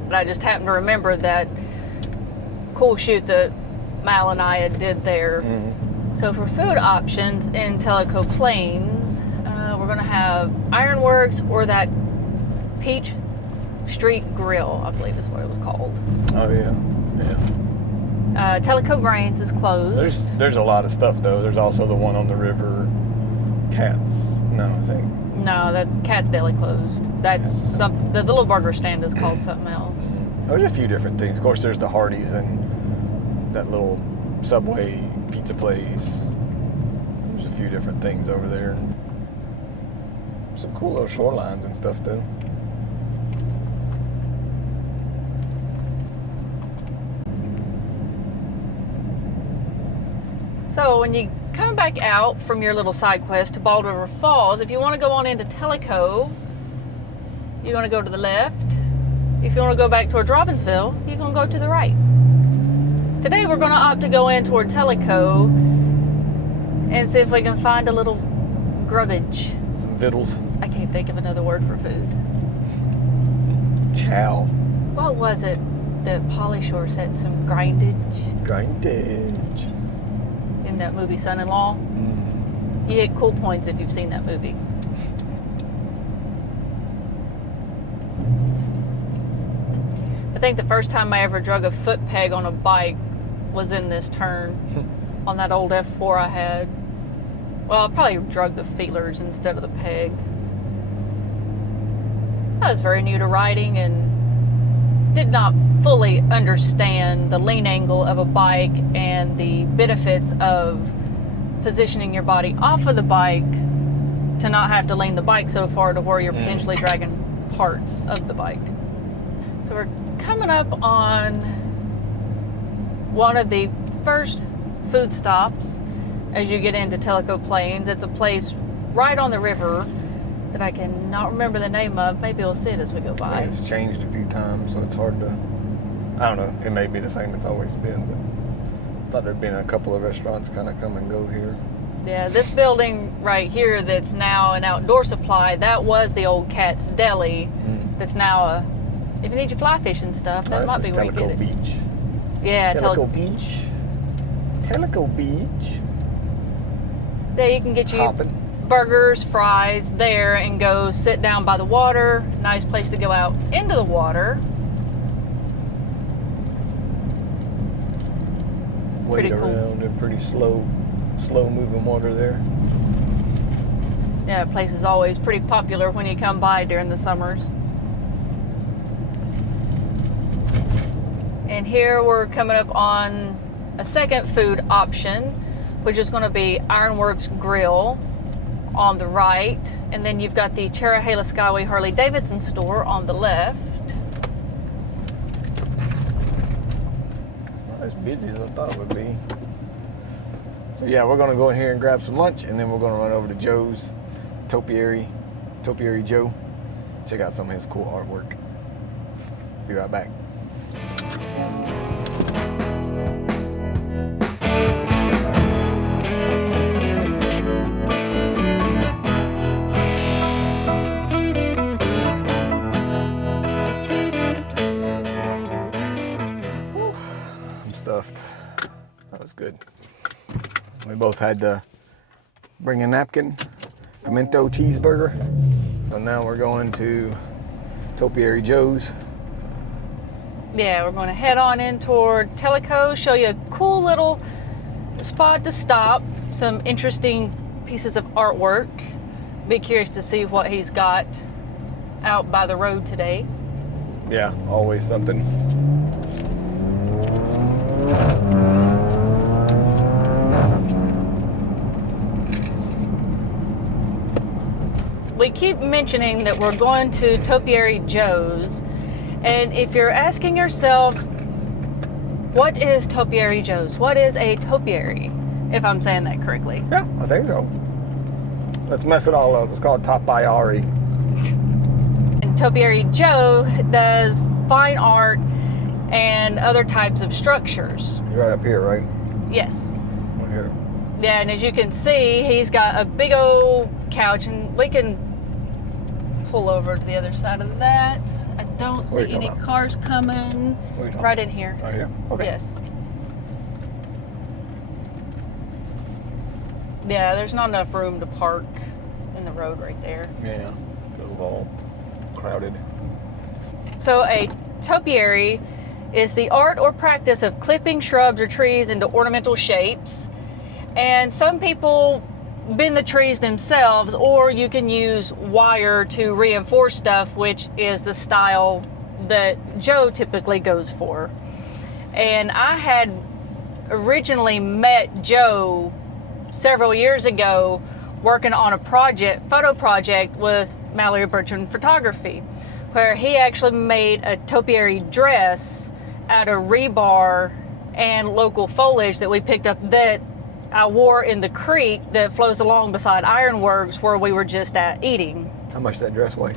But I just happened to remember that cool shoot that Mal and I did there. Mm-hmm. So for food options in Tellico Plains, we're going to have Ironworks or that peach Street Grill, I believe is what it was called. Oh yeah, yeah. Tellico Grains is closed. There's a lot of stuff though. There's also the one on the river. Cats. No, I think. No, that's Cat's Deli closed. That's the little burger stand is called something else. There's a few different things. Of course, there's the Hardee's and that little Subway pizza place. There's a few different things over there. Some cool little shorelines and stuff too. So when you come back out from your little side quest to Bald River Falls, if you want to go on into Tellico, you're going to go to the left. If you want to go back towards Robbinsville, you're going to go to the right. Today we're going to opt to go in toward Tellico and see if we can find a little grubbage. Some vittles. I can't think of another word for food. Chow. What was it that Pauly Shore said? Some grindage? Grindage. In that movie Son-in-Law. You get cool points if you've seen that movie. I think the first time I ever drug a foot peg on a bike was in this turn on that old F4 I had. Well, I probably drug the feelers instead of the peg. I was very new to riding and did not fully understand the lean angle of a bike and the benefits of positioning your body off of the bike to not have to lean the bike so far to where you're potentially dragging parts of the bike. So we're coming up on one of the first food stops as you get into Tellico Plains. It's a place right on the river that I cannot remember the name of. Maybe we'll see it as we go by. It's changed a few times, so it's hard to. I don't know. It may be the same it's always been, but I thought there'd been a couple of restaurants kind of come and go here. Yeah, this building right here that's now an outdoor supply, that was the old Cat's Deli. That's now a. If you need your fly fishing stuff, that might be where you get it. Tellico Beach. Yeah, Tellico Beach. Tellico Beach. There you can get you Hopping. burgers, fries there, and go sit down by the water. Nice place to go out into the water. Wade Pretty cool. around in pretty slow moving water there. Yeah, the place is always pretty popular when you come by during the summers. And here we're coming up on a second food option, which is going to be Ironworks Grill on the right. And then you've got the Cherohala Skyway Harley Davidson store on the left. It's not as busy as I thought it would be. So yeah, we're going to go in here and grab some lunch, and then we're going to run over to Joe's, Topiary Joe. Check out some of his cool artwork. Be right back. I'm stuffed. That was good. We both had to bring a napkin, pimento cheeseburger. So now we're going to Topiary Joe's. Yeah, we're going to head on in toward Tellico, show you a cool little spot to stop, some interesting pieces of artwork. Be curious to see what he's got out by the road today. Yeah, always something. We keep mentioning that we're going to Topiary Joe's, and if you're asking yourself, what is Topiary Joe's? What is a topiary, if I'm saying that correctly? Yeah, I think so. Let's mess it all up. It's called topiary. And Topiary Joe does fine art and other types of structures. You're right up here, right? Yes. Right here. Yeah, and as you can see, he's got a big old couch, and we can pull over to the other side of that. I don't What are you see any talking about? cars coming. What are you talking Right in here. Right here? Okay. Yes. Yeah, there's not enough room to park in the road right there. Yeah. It was all crowded. So a topiary is the art or practice of clipping shrubs or trees into ornamental shapes. And some people bend the trees themselves, or you can use wire to reinforce stuff, which is the style that Joe typically goes for. And I had originally met Joe several years ago working on a photo project with Mallory Bertrand Photography, where he actually made a topiary dress out of rebar and local foliage that we picked up that I wore in the creek that flows along beside Ironworks where we were just at eating. How much did that dress weigh?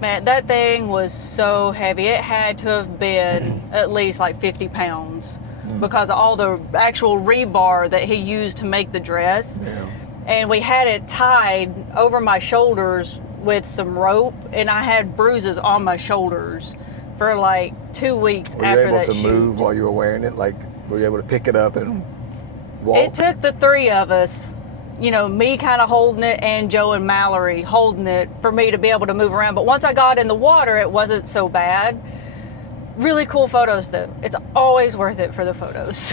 Man, that thing was so heavy. It had to have been at least like 50 pounds because of all the actual rebar that he used to make the dress. Yeah. And we had it tied over my shoulders with some rope, and I had bruises on my shoulders for like 2 weeks after that shoot. Were you able to move while you were wearing it? Like, were you able to pick it up and walk? It took the three of us, you know, me kind of holding it and Joe and Mallory holding it for me to be able to move around. But once I got in the water, it wasn't so bad. Really cool photos though. It's always worth it for the photos.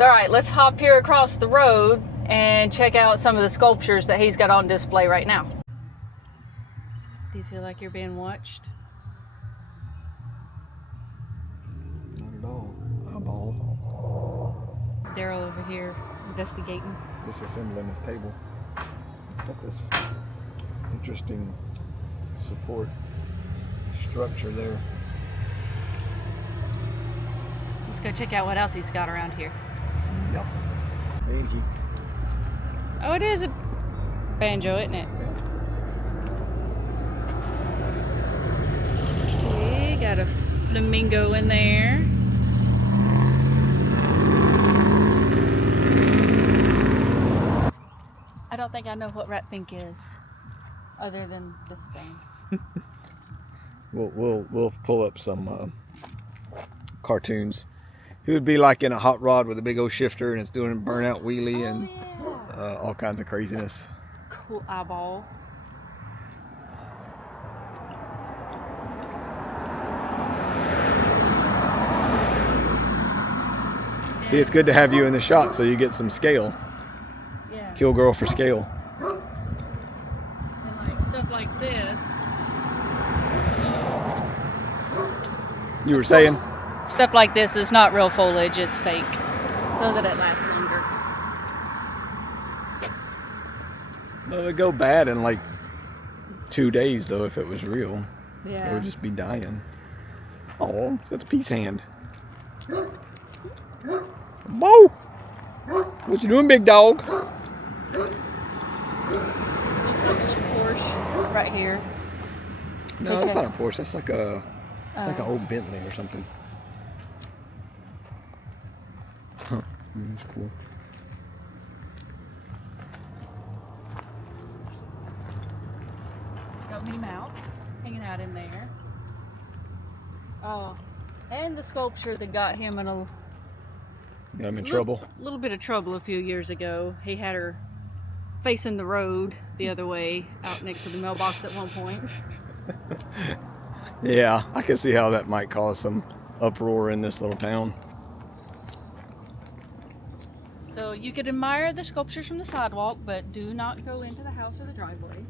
All right, let's hop here across the road and check out some of the sculptures that he's got on display right now. Do you feel like you're being watched? Not at all. Eyeball. Daryl over here investigating. Disassembling this table. It's got this interesting support structure there. Let's go check out what else he's got around here. Yep. And he. Oh, it is a banjo, isn't it? We got a flamingo in there. I don't think I know what ratfink is, other than this thing. We'll pull up some cartoons. He would be like in a hot rod with a big old shifter, and it's doing a burnout wheelie and all kinds of craziness. Cool eyeball. See, it's good to have you in the shot so you get some scale. Yeah. Kill girl for scale. And like stuff like this. You were saying? Stuff like this is not real foliage, it's fake. So that it lasts longer. No, it'd go bad in like 2 days though if it was real. Yeah. It would just be dying. Oh, that's a peace hand. Whoa! What you doing, big dog? Looks like a little Porsche right here. No, that's not a Porsche. That's like a, it's like an old Bentley or something. Huh. That's cool. Got Minnie Mouse hanging out in there. Oh, and the sculpture that got him in a Got him in trouble. little bit of trouble a few years ago. He had her facing the road the other way out next to the mailbox at one point. Yeah, I can see how that might cause some uproar in this little town. So you could admire the sculptures from the sidewalk, but do not go into the house or the driveway.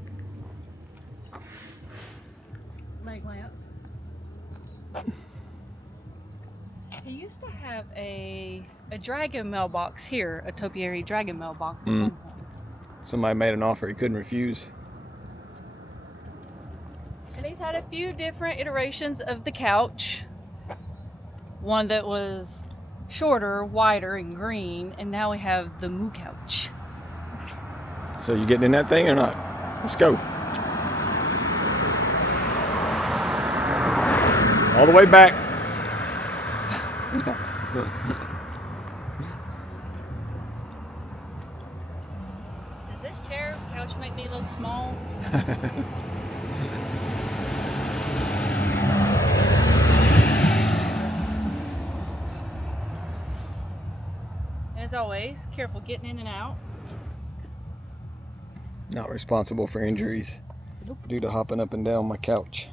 Leg lamp. He used to have a dragon mailbox here, a topiary dragon mailbox at one point. Somebody made an offer he couldn't refuse. And he's had a few different iterations of the couch. One that was shorter, wider, and green, and now we have the moo couch. So you getting in that thing or not? Let's go. All the way back. Does this chair couch make me look small? As always, careful getting in and out. Not responsible for injuries due to hopping up and down my couch.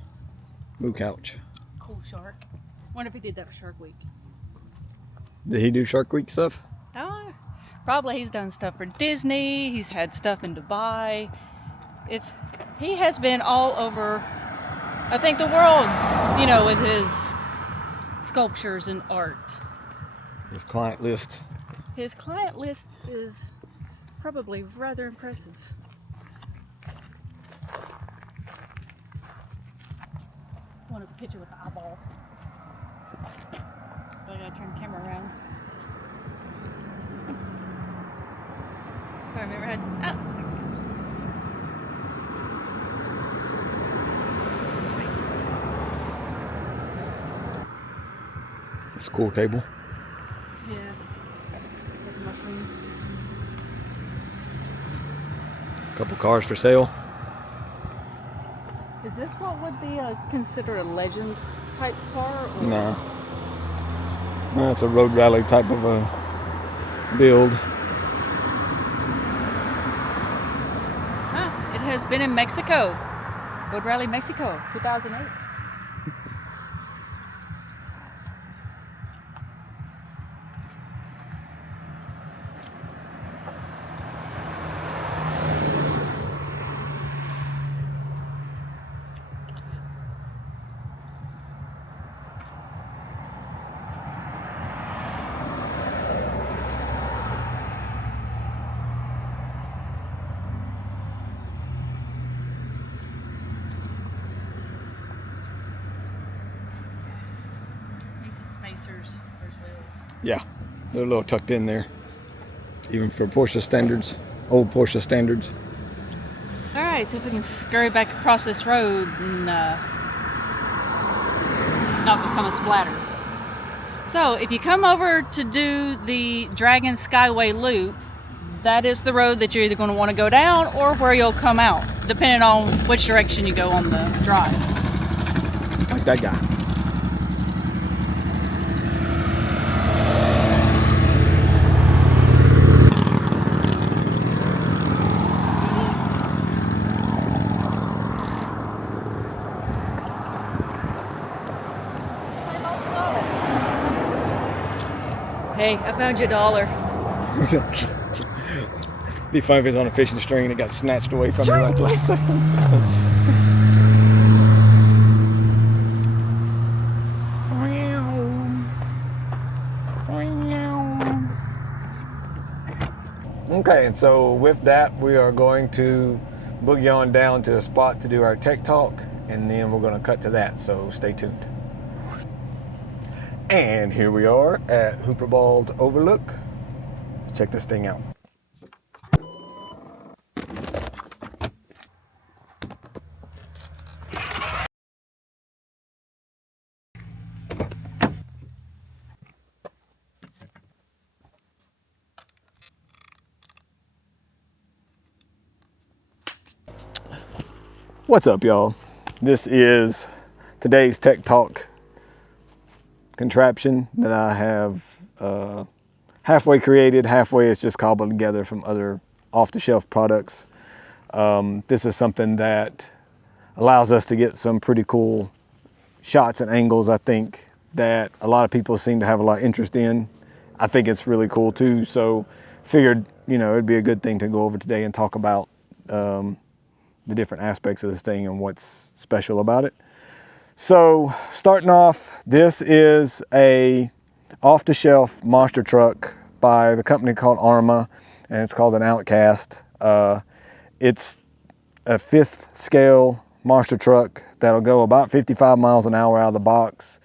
Boo couch. Cool shark. Wonder if he did that for Shark Week. Did he do Shark Week stuff? Oh, probably he's done stuff for Disney. He's had stuff in Dubai. He has been all over, I think, the world, you know, with his sculptures and art. His client list. His client list is probably rather impressive. I want a picture with the eyeball. But I gotta turn the camera around. If I remember how. Oh. It's a cool table. Yeah. Like a mushroom. A couple cars for sale. Is this what would be considered a Legends type car? Or? No. No, it's a road rally type of a build. Huh. It has been in Mexico. Road Rally Mexico, 2008. Yeah, they're a little tucked in there, even for Porsche standards, old Porsche standards. All right, see if we can scurry back across this road and not become a splatter. So if you come over to do the Dragon Skyway loop, that is the road that you're either going to want to go down or where you'll come out, depending on which direction you go on the drive. Like that guy. Hey, I found you $1. Be fun if it's on a fishing string and it got snatched away from you right last second. Okay, and so with that, we are going to boogie on down to a spot to do our tech talk, and then we're going to cut to that, so stay tuned. And here we are at Hooperbald Overlook. Let's check this thing out. What's up, y'all? This is today's Tech Talk contraption that I have halfway created, halfway it's just cobbled together from other off-the-shelf products. This is something that allows us to get some pretty cool shots and angles, I think, that a lot of people seem to have a lot of interest in. I think it's really cool too, so figured, you know, it'd be a good thing to go over today and talk about the different aspects of this thing and what's special about it. So starting off, this is a off-the-shelf monster truck by the company called Arma, and it's called an Outcast. It's a 5th scale monster truck that'll go about 55 miles an hour out of the box.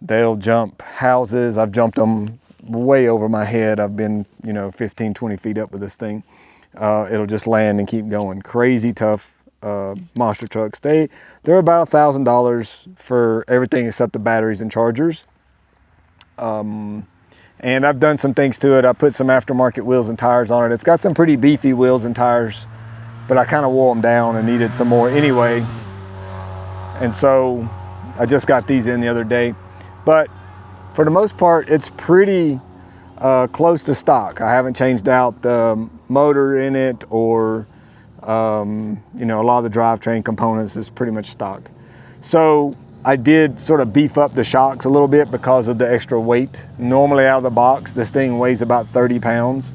They'll jump houses. I've jumped them way over my head. I've been, 15, 20 feet up with this thing. It'll just land and keep going. Crazy tough monster trucks. They're about $1,000 for everything except the batteries and chargers. And I've done some things to it. I put some aftermarket wheels and tires on it. It's got some pretty beefy wheels and tires, but I kind of wore them down and needed some more anyway. And so I just got these in the other day. But for the most part, it's pretty close to stock. I haven't changed out the motor in it or a lot of the drivetrain components is pretty much stock. So I did sort of beef up the shocks a little bit because of the extra weight. Normally out of the box, this thing weighs about 30 pounds.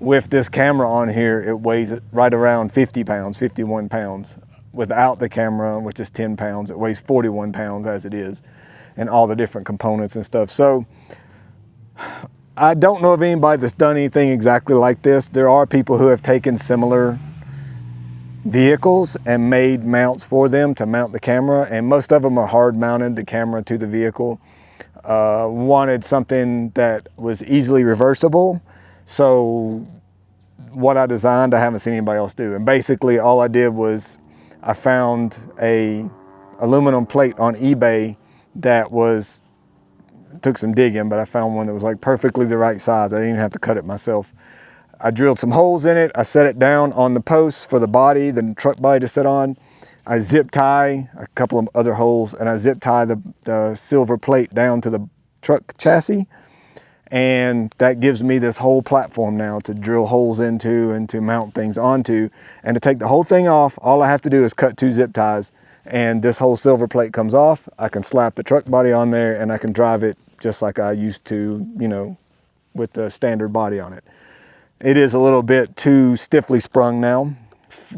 With this camera on here, it weighs right around 50 pounds, 51 pounds. Without the camera, which is 10 pounds, it weighs 41 pounds as it is, and all the different components and stuff. So I don't know of anybody that's done anything exactly like this. There are people who have taken similar vehicles and made mounts for them to mount the camera, and most of them are hard mounted the camera to the vehicle. Wanted something that was easily reversible, so what I designed I haven't seen anybody else do. And basically all I did was I found a aluminum plate on eBay that was, took some digging, but I found one that was like perfectly the right size. I didn't even have to cut it myself. I drilled some holes in it. I set it down on the posts for the body, the truck body to sit on. I zip tie a couple of other holes, and I zip tie the silver plate down to the truck chassis. And that gives me this whole platform now to drill holes into and to mount things onto. And to take the whole thing off, all I have to do is cut 2 zip ties, and this whole silver plate comes off. I can slap the truck body on there, and I can drive it just like I used to, you know, with the standard body on it. It is a little bit too stiffly sprung now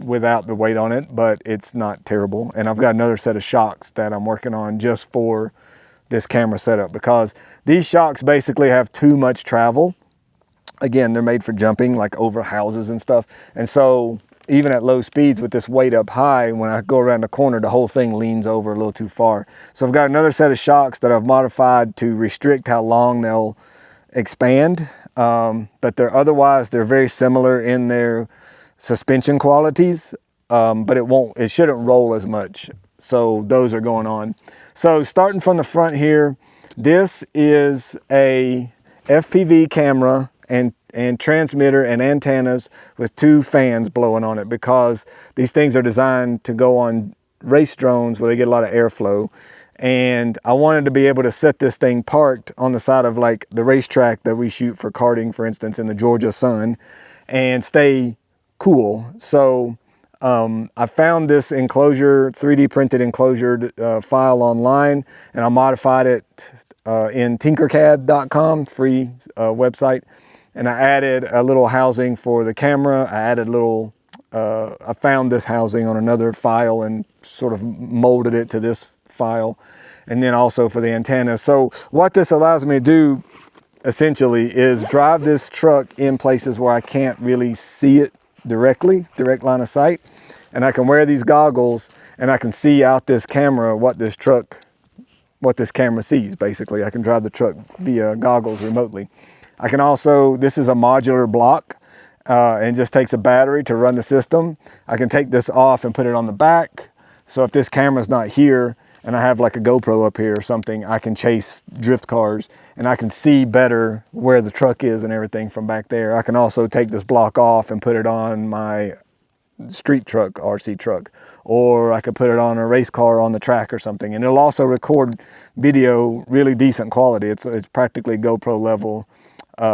without the weight on it, but it's not terrible. And I've got another set of shocks that I'm working on just for this camera setup, because these shocks basically have too much travel. Again, they're made for jumping, like over houses and stuff. And so even at low speeds with this weight up high, when I go around the corner, the whole thing leans over a little too far. So I've got another set of shocks that I've modified to restrict how long they'll expand. But they're very similar in their suspension qualities, but it shouldn't roll as much. So those are going on. So starting from the front here, this is a FPV camera and transmitter and antennas with 2 fans blowing on it, because these things are designed to go on race drones where they get a lot of airflow. And I wanted to be able to set this thing parked on the side of like the racetrack that we shoot for karting, for instance, in the Georgia sun, and stay cool. So I found this enclosure, 3D printed enclosure file online, and I modified it in tinkercad.com, free website. And I added a little housing for the camera. I found this housing on another file and sort of molded it to this file, and then also for the antenna. So what this allows me to do essentially is drive this truck in places where I can't really see it direct line of sight, and I can wear these goggles and I can see out this camera what this camera sees. Basically, I can drive the truck via goggles remotely. I can also, this is a modular block, and just takes a battery to run the system. I can take this off and put it on the back. So if this camera's not here and I have like a GoPro up here or something, I can chase drift cars and I can see better where the truck is and everything from back there. I can also take this block off and put it on my street truck, RC truck, or I could put it on a race car on the track or something. And it'll also record video, really decent quality. It's practically GoPro level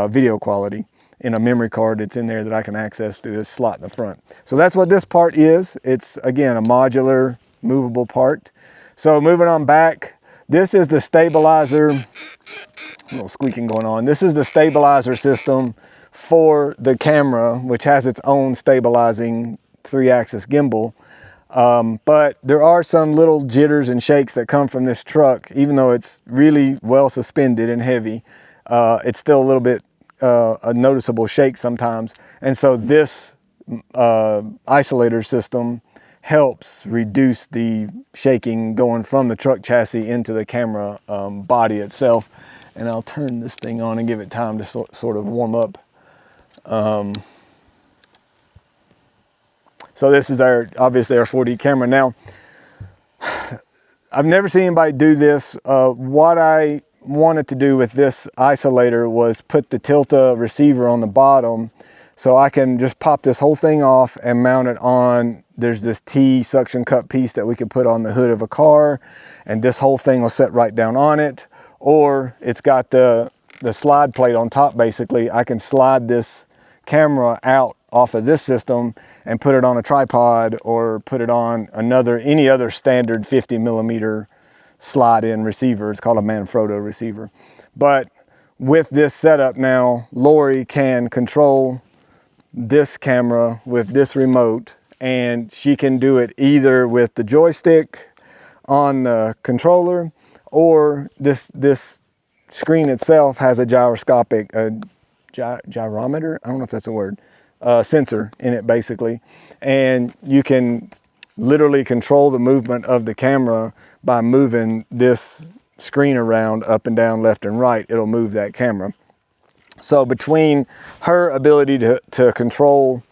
video quality in a memory card that's in there that I can access through this slot in the front. So that's what this part is. It's, again, a modular, movable part. So moving on back, this is the stabilizer, a little squeaking going on. This is the stabilizer system for the camera, which has its own stabilizing 3-axis gimbal. But there are some little jitters and shakes that come from this truck. Even though it's really well suspended and heavy, it's still a little bit a noticeable shake sometimes. And so this isolator system helps reduce the shaking going from the truck chassis into the camera body itself. And I'll turn this thing on and give it time to sort of warm up. So this is obviously our 4D camera. Now, I've never seen anybody do this. What I wanted to do with this isolator was put the Tilta receiver on the bottom, so I can just pop this whole thing off and mount it on. There's this T suction cup piece that we can put on the hood of a car, and this whole thing will set right down on it. Or it's got the slide plate on top. Basically, I can slide this camera out off of this system and put it on a tripod, or put it on any other standard 50mm slide-in receiver. It's called a Manfrotto receiver. But with this setup now, Lori can control this camera with this remote, and she can do it either with the joystick on the controller, or this screen itself has a gyroscopic gyrometer, I don't know if that's a word, sensor in it basically, and you can literally control the movement of the camera by moving this screen around up and down, left and right. It'll move that camera. So between her ability to control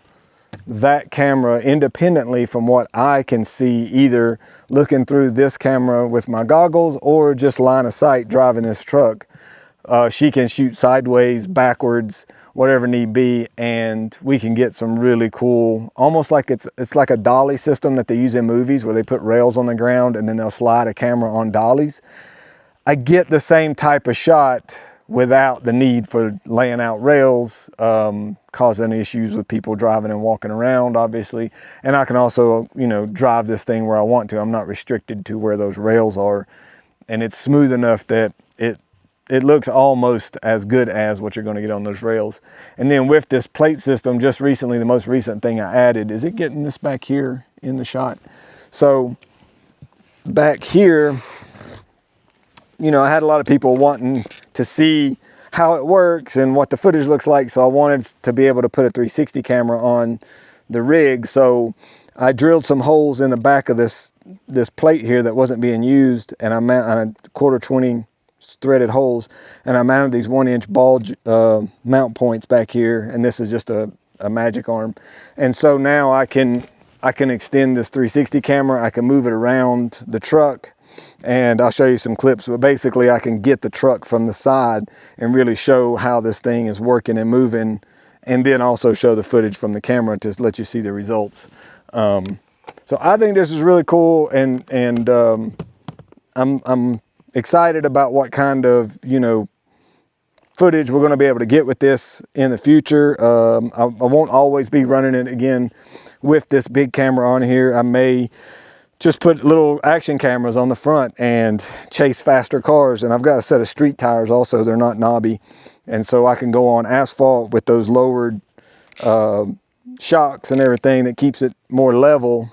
that camera independently from what I can see, either looking through this camera with my goggles or just line of sight driving this truck, she can shoot sideways, backwards, whatever need be, and we can get some really cool, almost like it's like a dolly system that they use in movies where they put rails on the ground and then they'll slide a camera on dollies. I get the same type of shot without the need for laying out rails, causing issues with people driving and walking around, obviously. And I can also, you know, drive this thing where I want to. I'm not restricted to where those rails are. And it's smooth enough that it looks almost as good as what you're going to get on those rails. And then with this plate system, just recently, the most recent thing I added, is it getting this back here in the shot? So back here, you know, I had a lot of people wanting to see how it works and what the footage looks like. So I wanted to be able to put a 360 camera on the rig. So I drilled some holes in the back of this plate here that wasn't being used, and I mounted a 1/4-20 threaded holes, and I mounted these 1-inch ball mount points back here, and this is just a magic arm. And so now I can extend this 360 camera, I can move it around the truck, and I'll show you some clips, but basically I can get the truck from the side and really show how this thing is working and moving, and then also show the footage from the camera to let you see the results. So I think this is really cool, and I'm excited about what kind of, you know, footage we're going to be able to get with this in the future. I won't always be running it again with this big camera on here. I may just put little action cameras on the front and chase faster cars. And I've got a set of street tires also. They're not knobby. And so I can go on asphalt with those lowered shocks and everything that keeps it more level,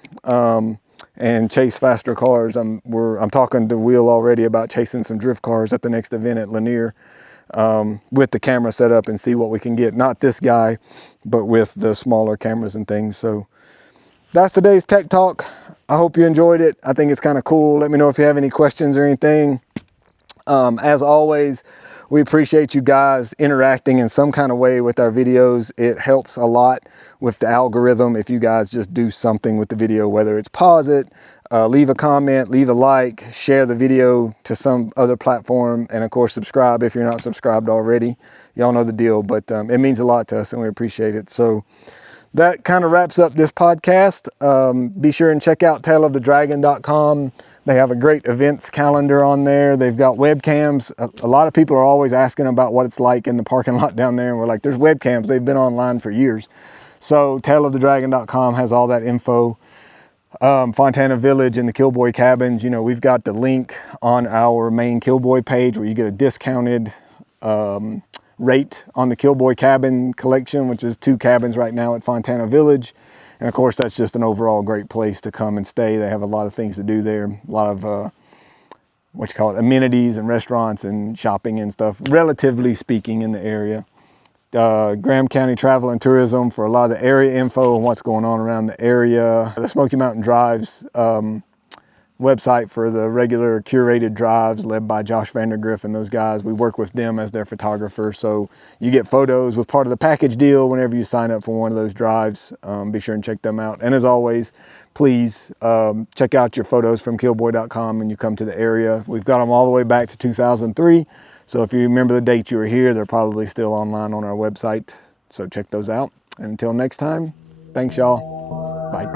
and chase faster cars. I'm talking to Will already about chasing some drift cars at the next event at Lanier, with the camera set up, and see what we can get. Not this guy, but with the smaller cameras and things. So that's today's Tech Talk. I hope you enjoyed it. I think it's kind of cool. Let me know if you have any questions or anything. As always, we appreciate you guys interacting in some kind of way with our videos. It helps a lot with the algorithm if you guys just do something with the video, whether it's pause it, leave a comment, leave a like, share the video to some other platform, and of course subscribe if you're not subscribed already. Y'all know the deal, but it means a lot to us and we appreciate it. So that kind of wraps up this podcast. Be sure and check out tailofthedragon.com. They have a great events calendar on there. They've got webcams. A lot of people are always asking about what it's like in the parking lot down there, and we're like, there's webcams. They've been online for years. So tailofthedragon.com has all that info. Fontana Village and the Killboy cabins, you know, we've got the link on our main Killboy page where you get a discounted rate on the Killboy cabin collection, which is 2 cabins right now at Fontana Village. And of course, that's just an overall great place to come and stay. They have a lot of things to do there, a lot of amenities and restaurants and shopping and stuff, relatively speaking, in the area. Graham County Travel and Tourism for a lot of the area info and what's going on around the area. The Smoky Mountain Drives website for the regular curated drives led by Josh Vandergriff and those guys. We work with them as their photographer, so you get photos with part of the package deal whenever you sign up for one of those drives. Be sure and check them out. And as always, please check out your photos from killboy.com when you come to the area. We've got them all the way back to 2003, so if you remember the date you were here, they're probably still online on our website, so check those out. And until next time, thanks y'all. Bye.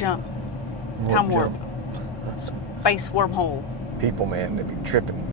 jump. Warp Time jump. warp. Space wormhole. People, man, they be tripping.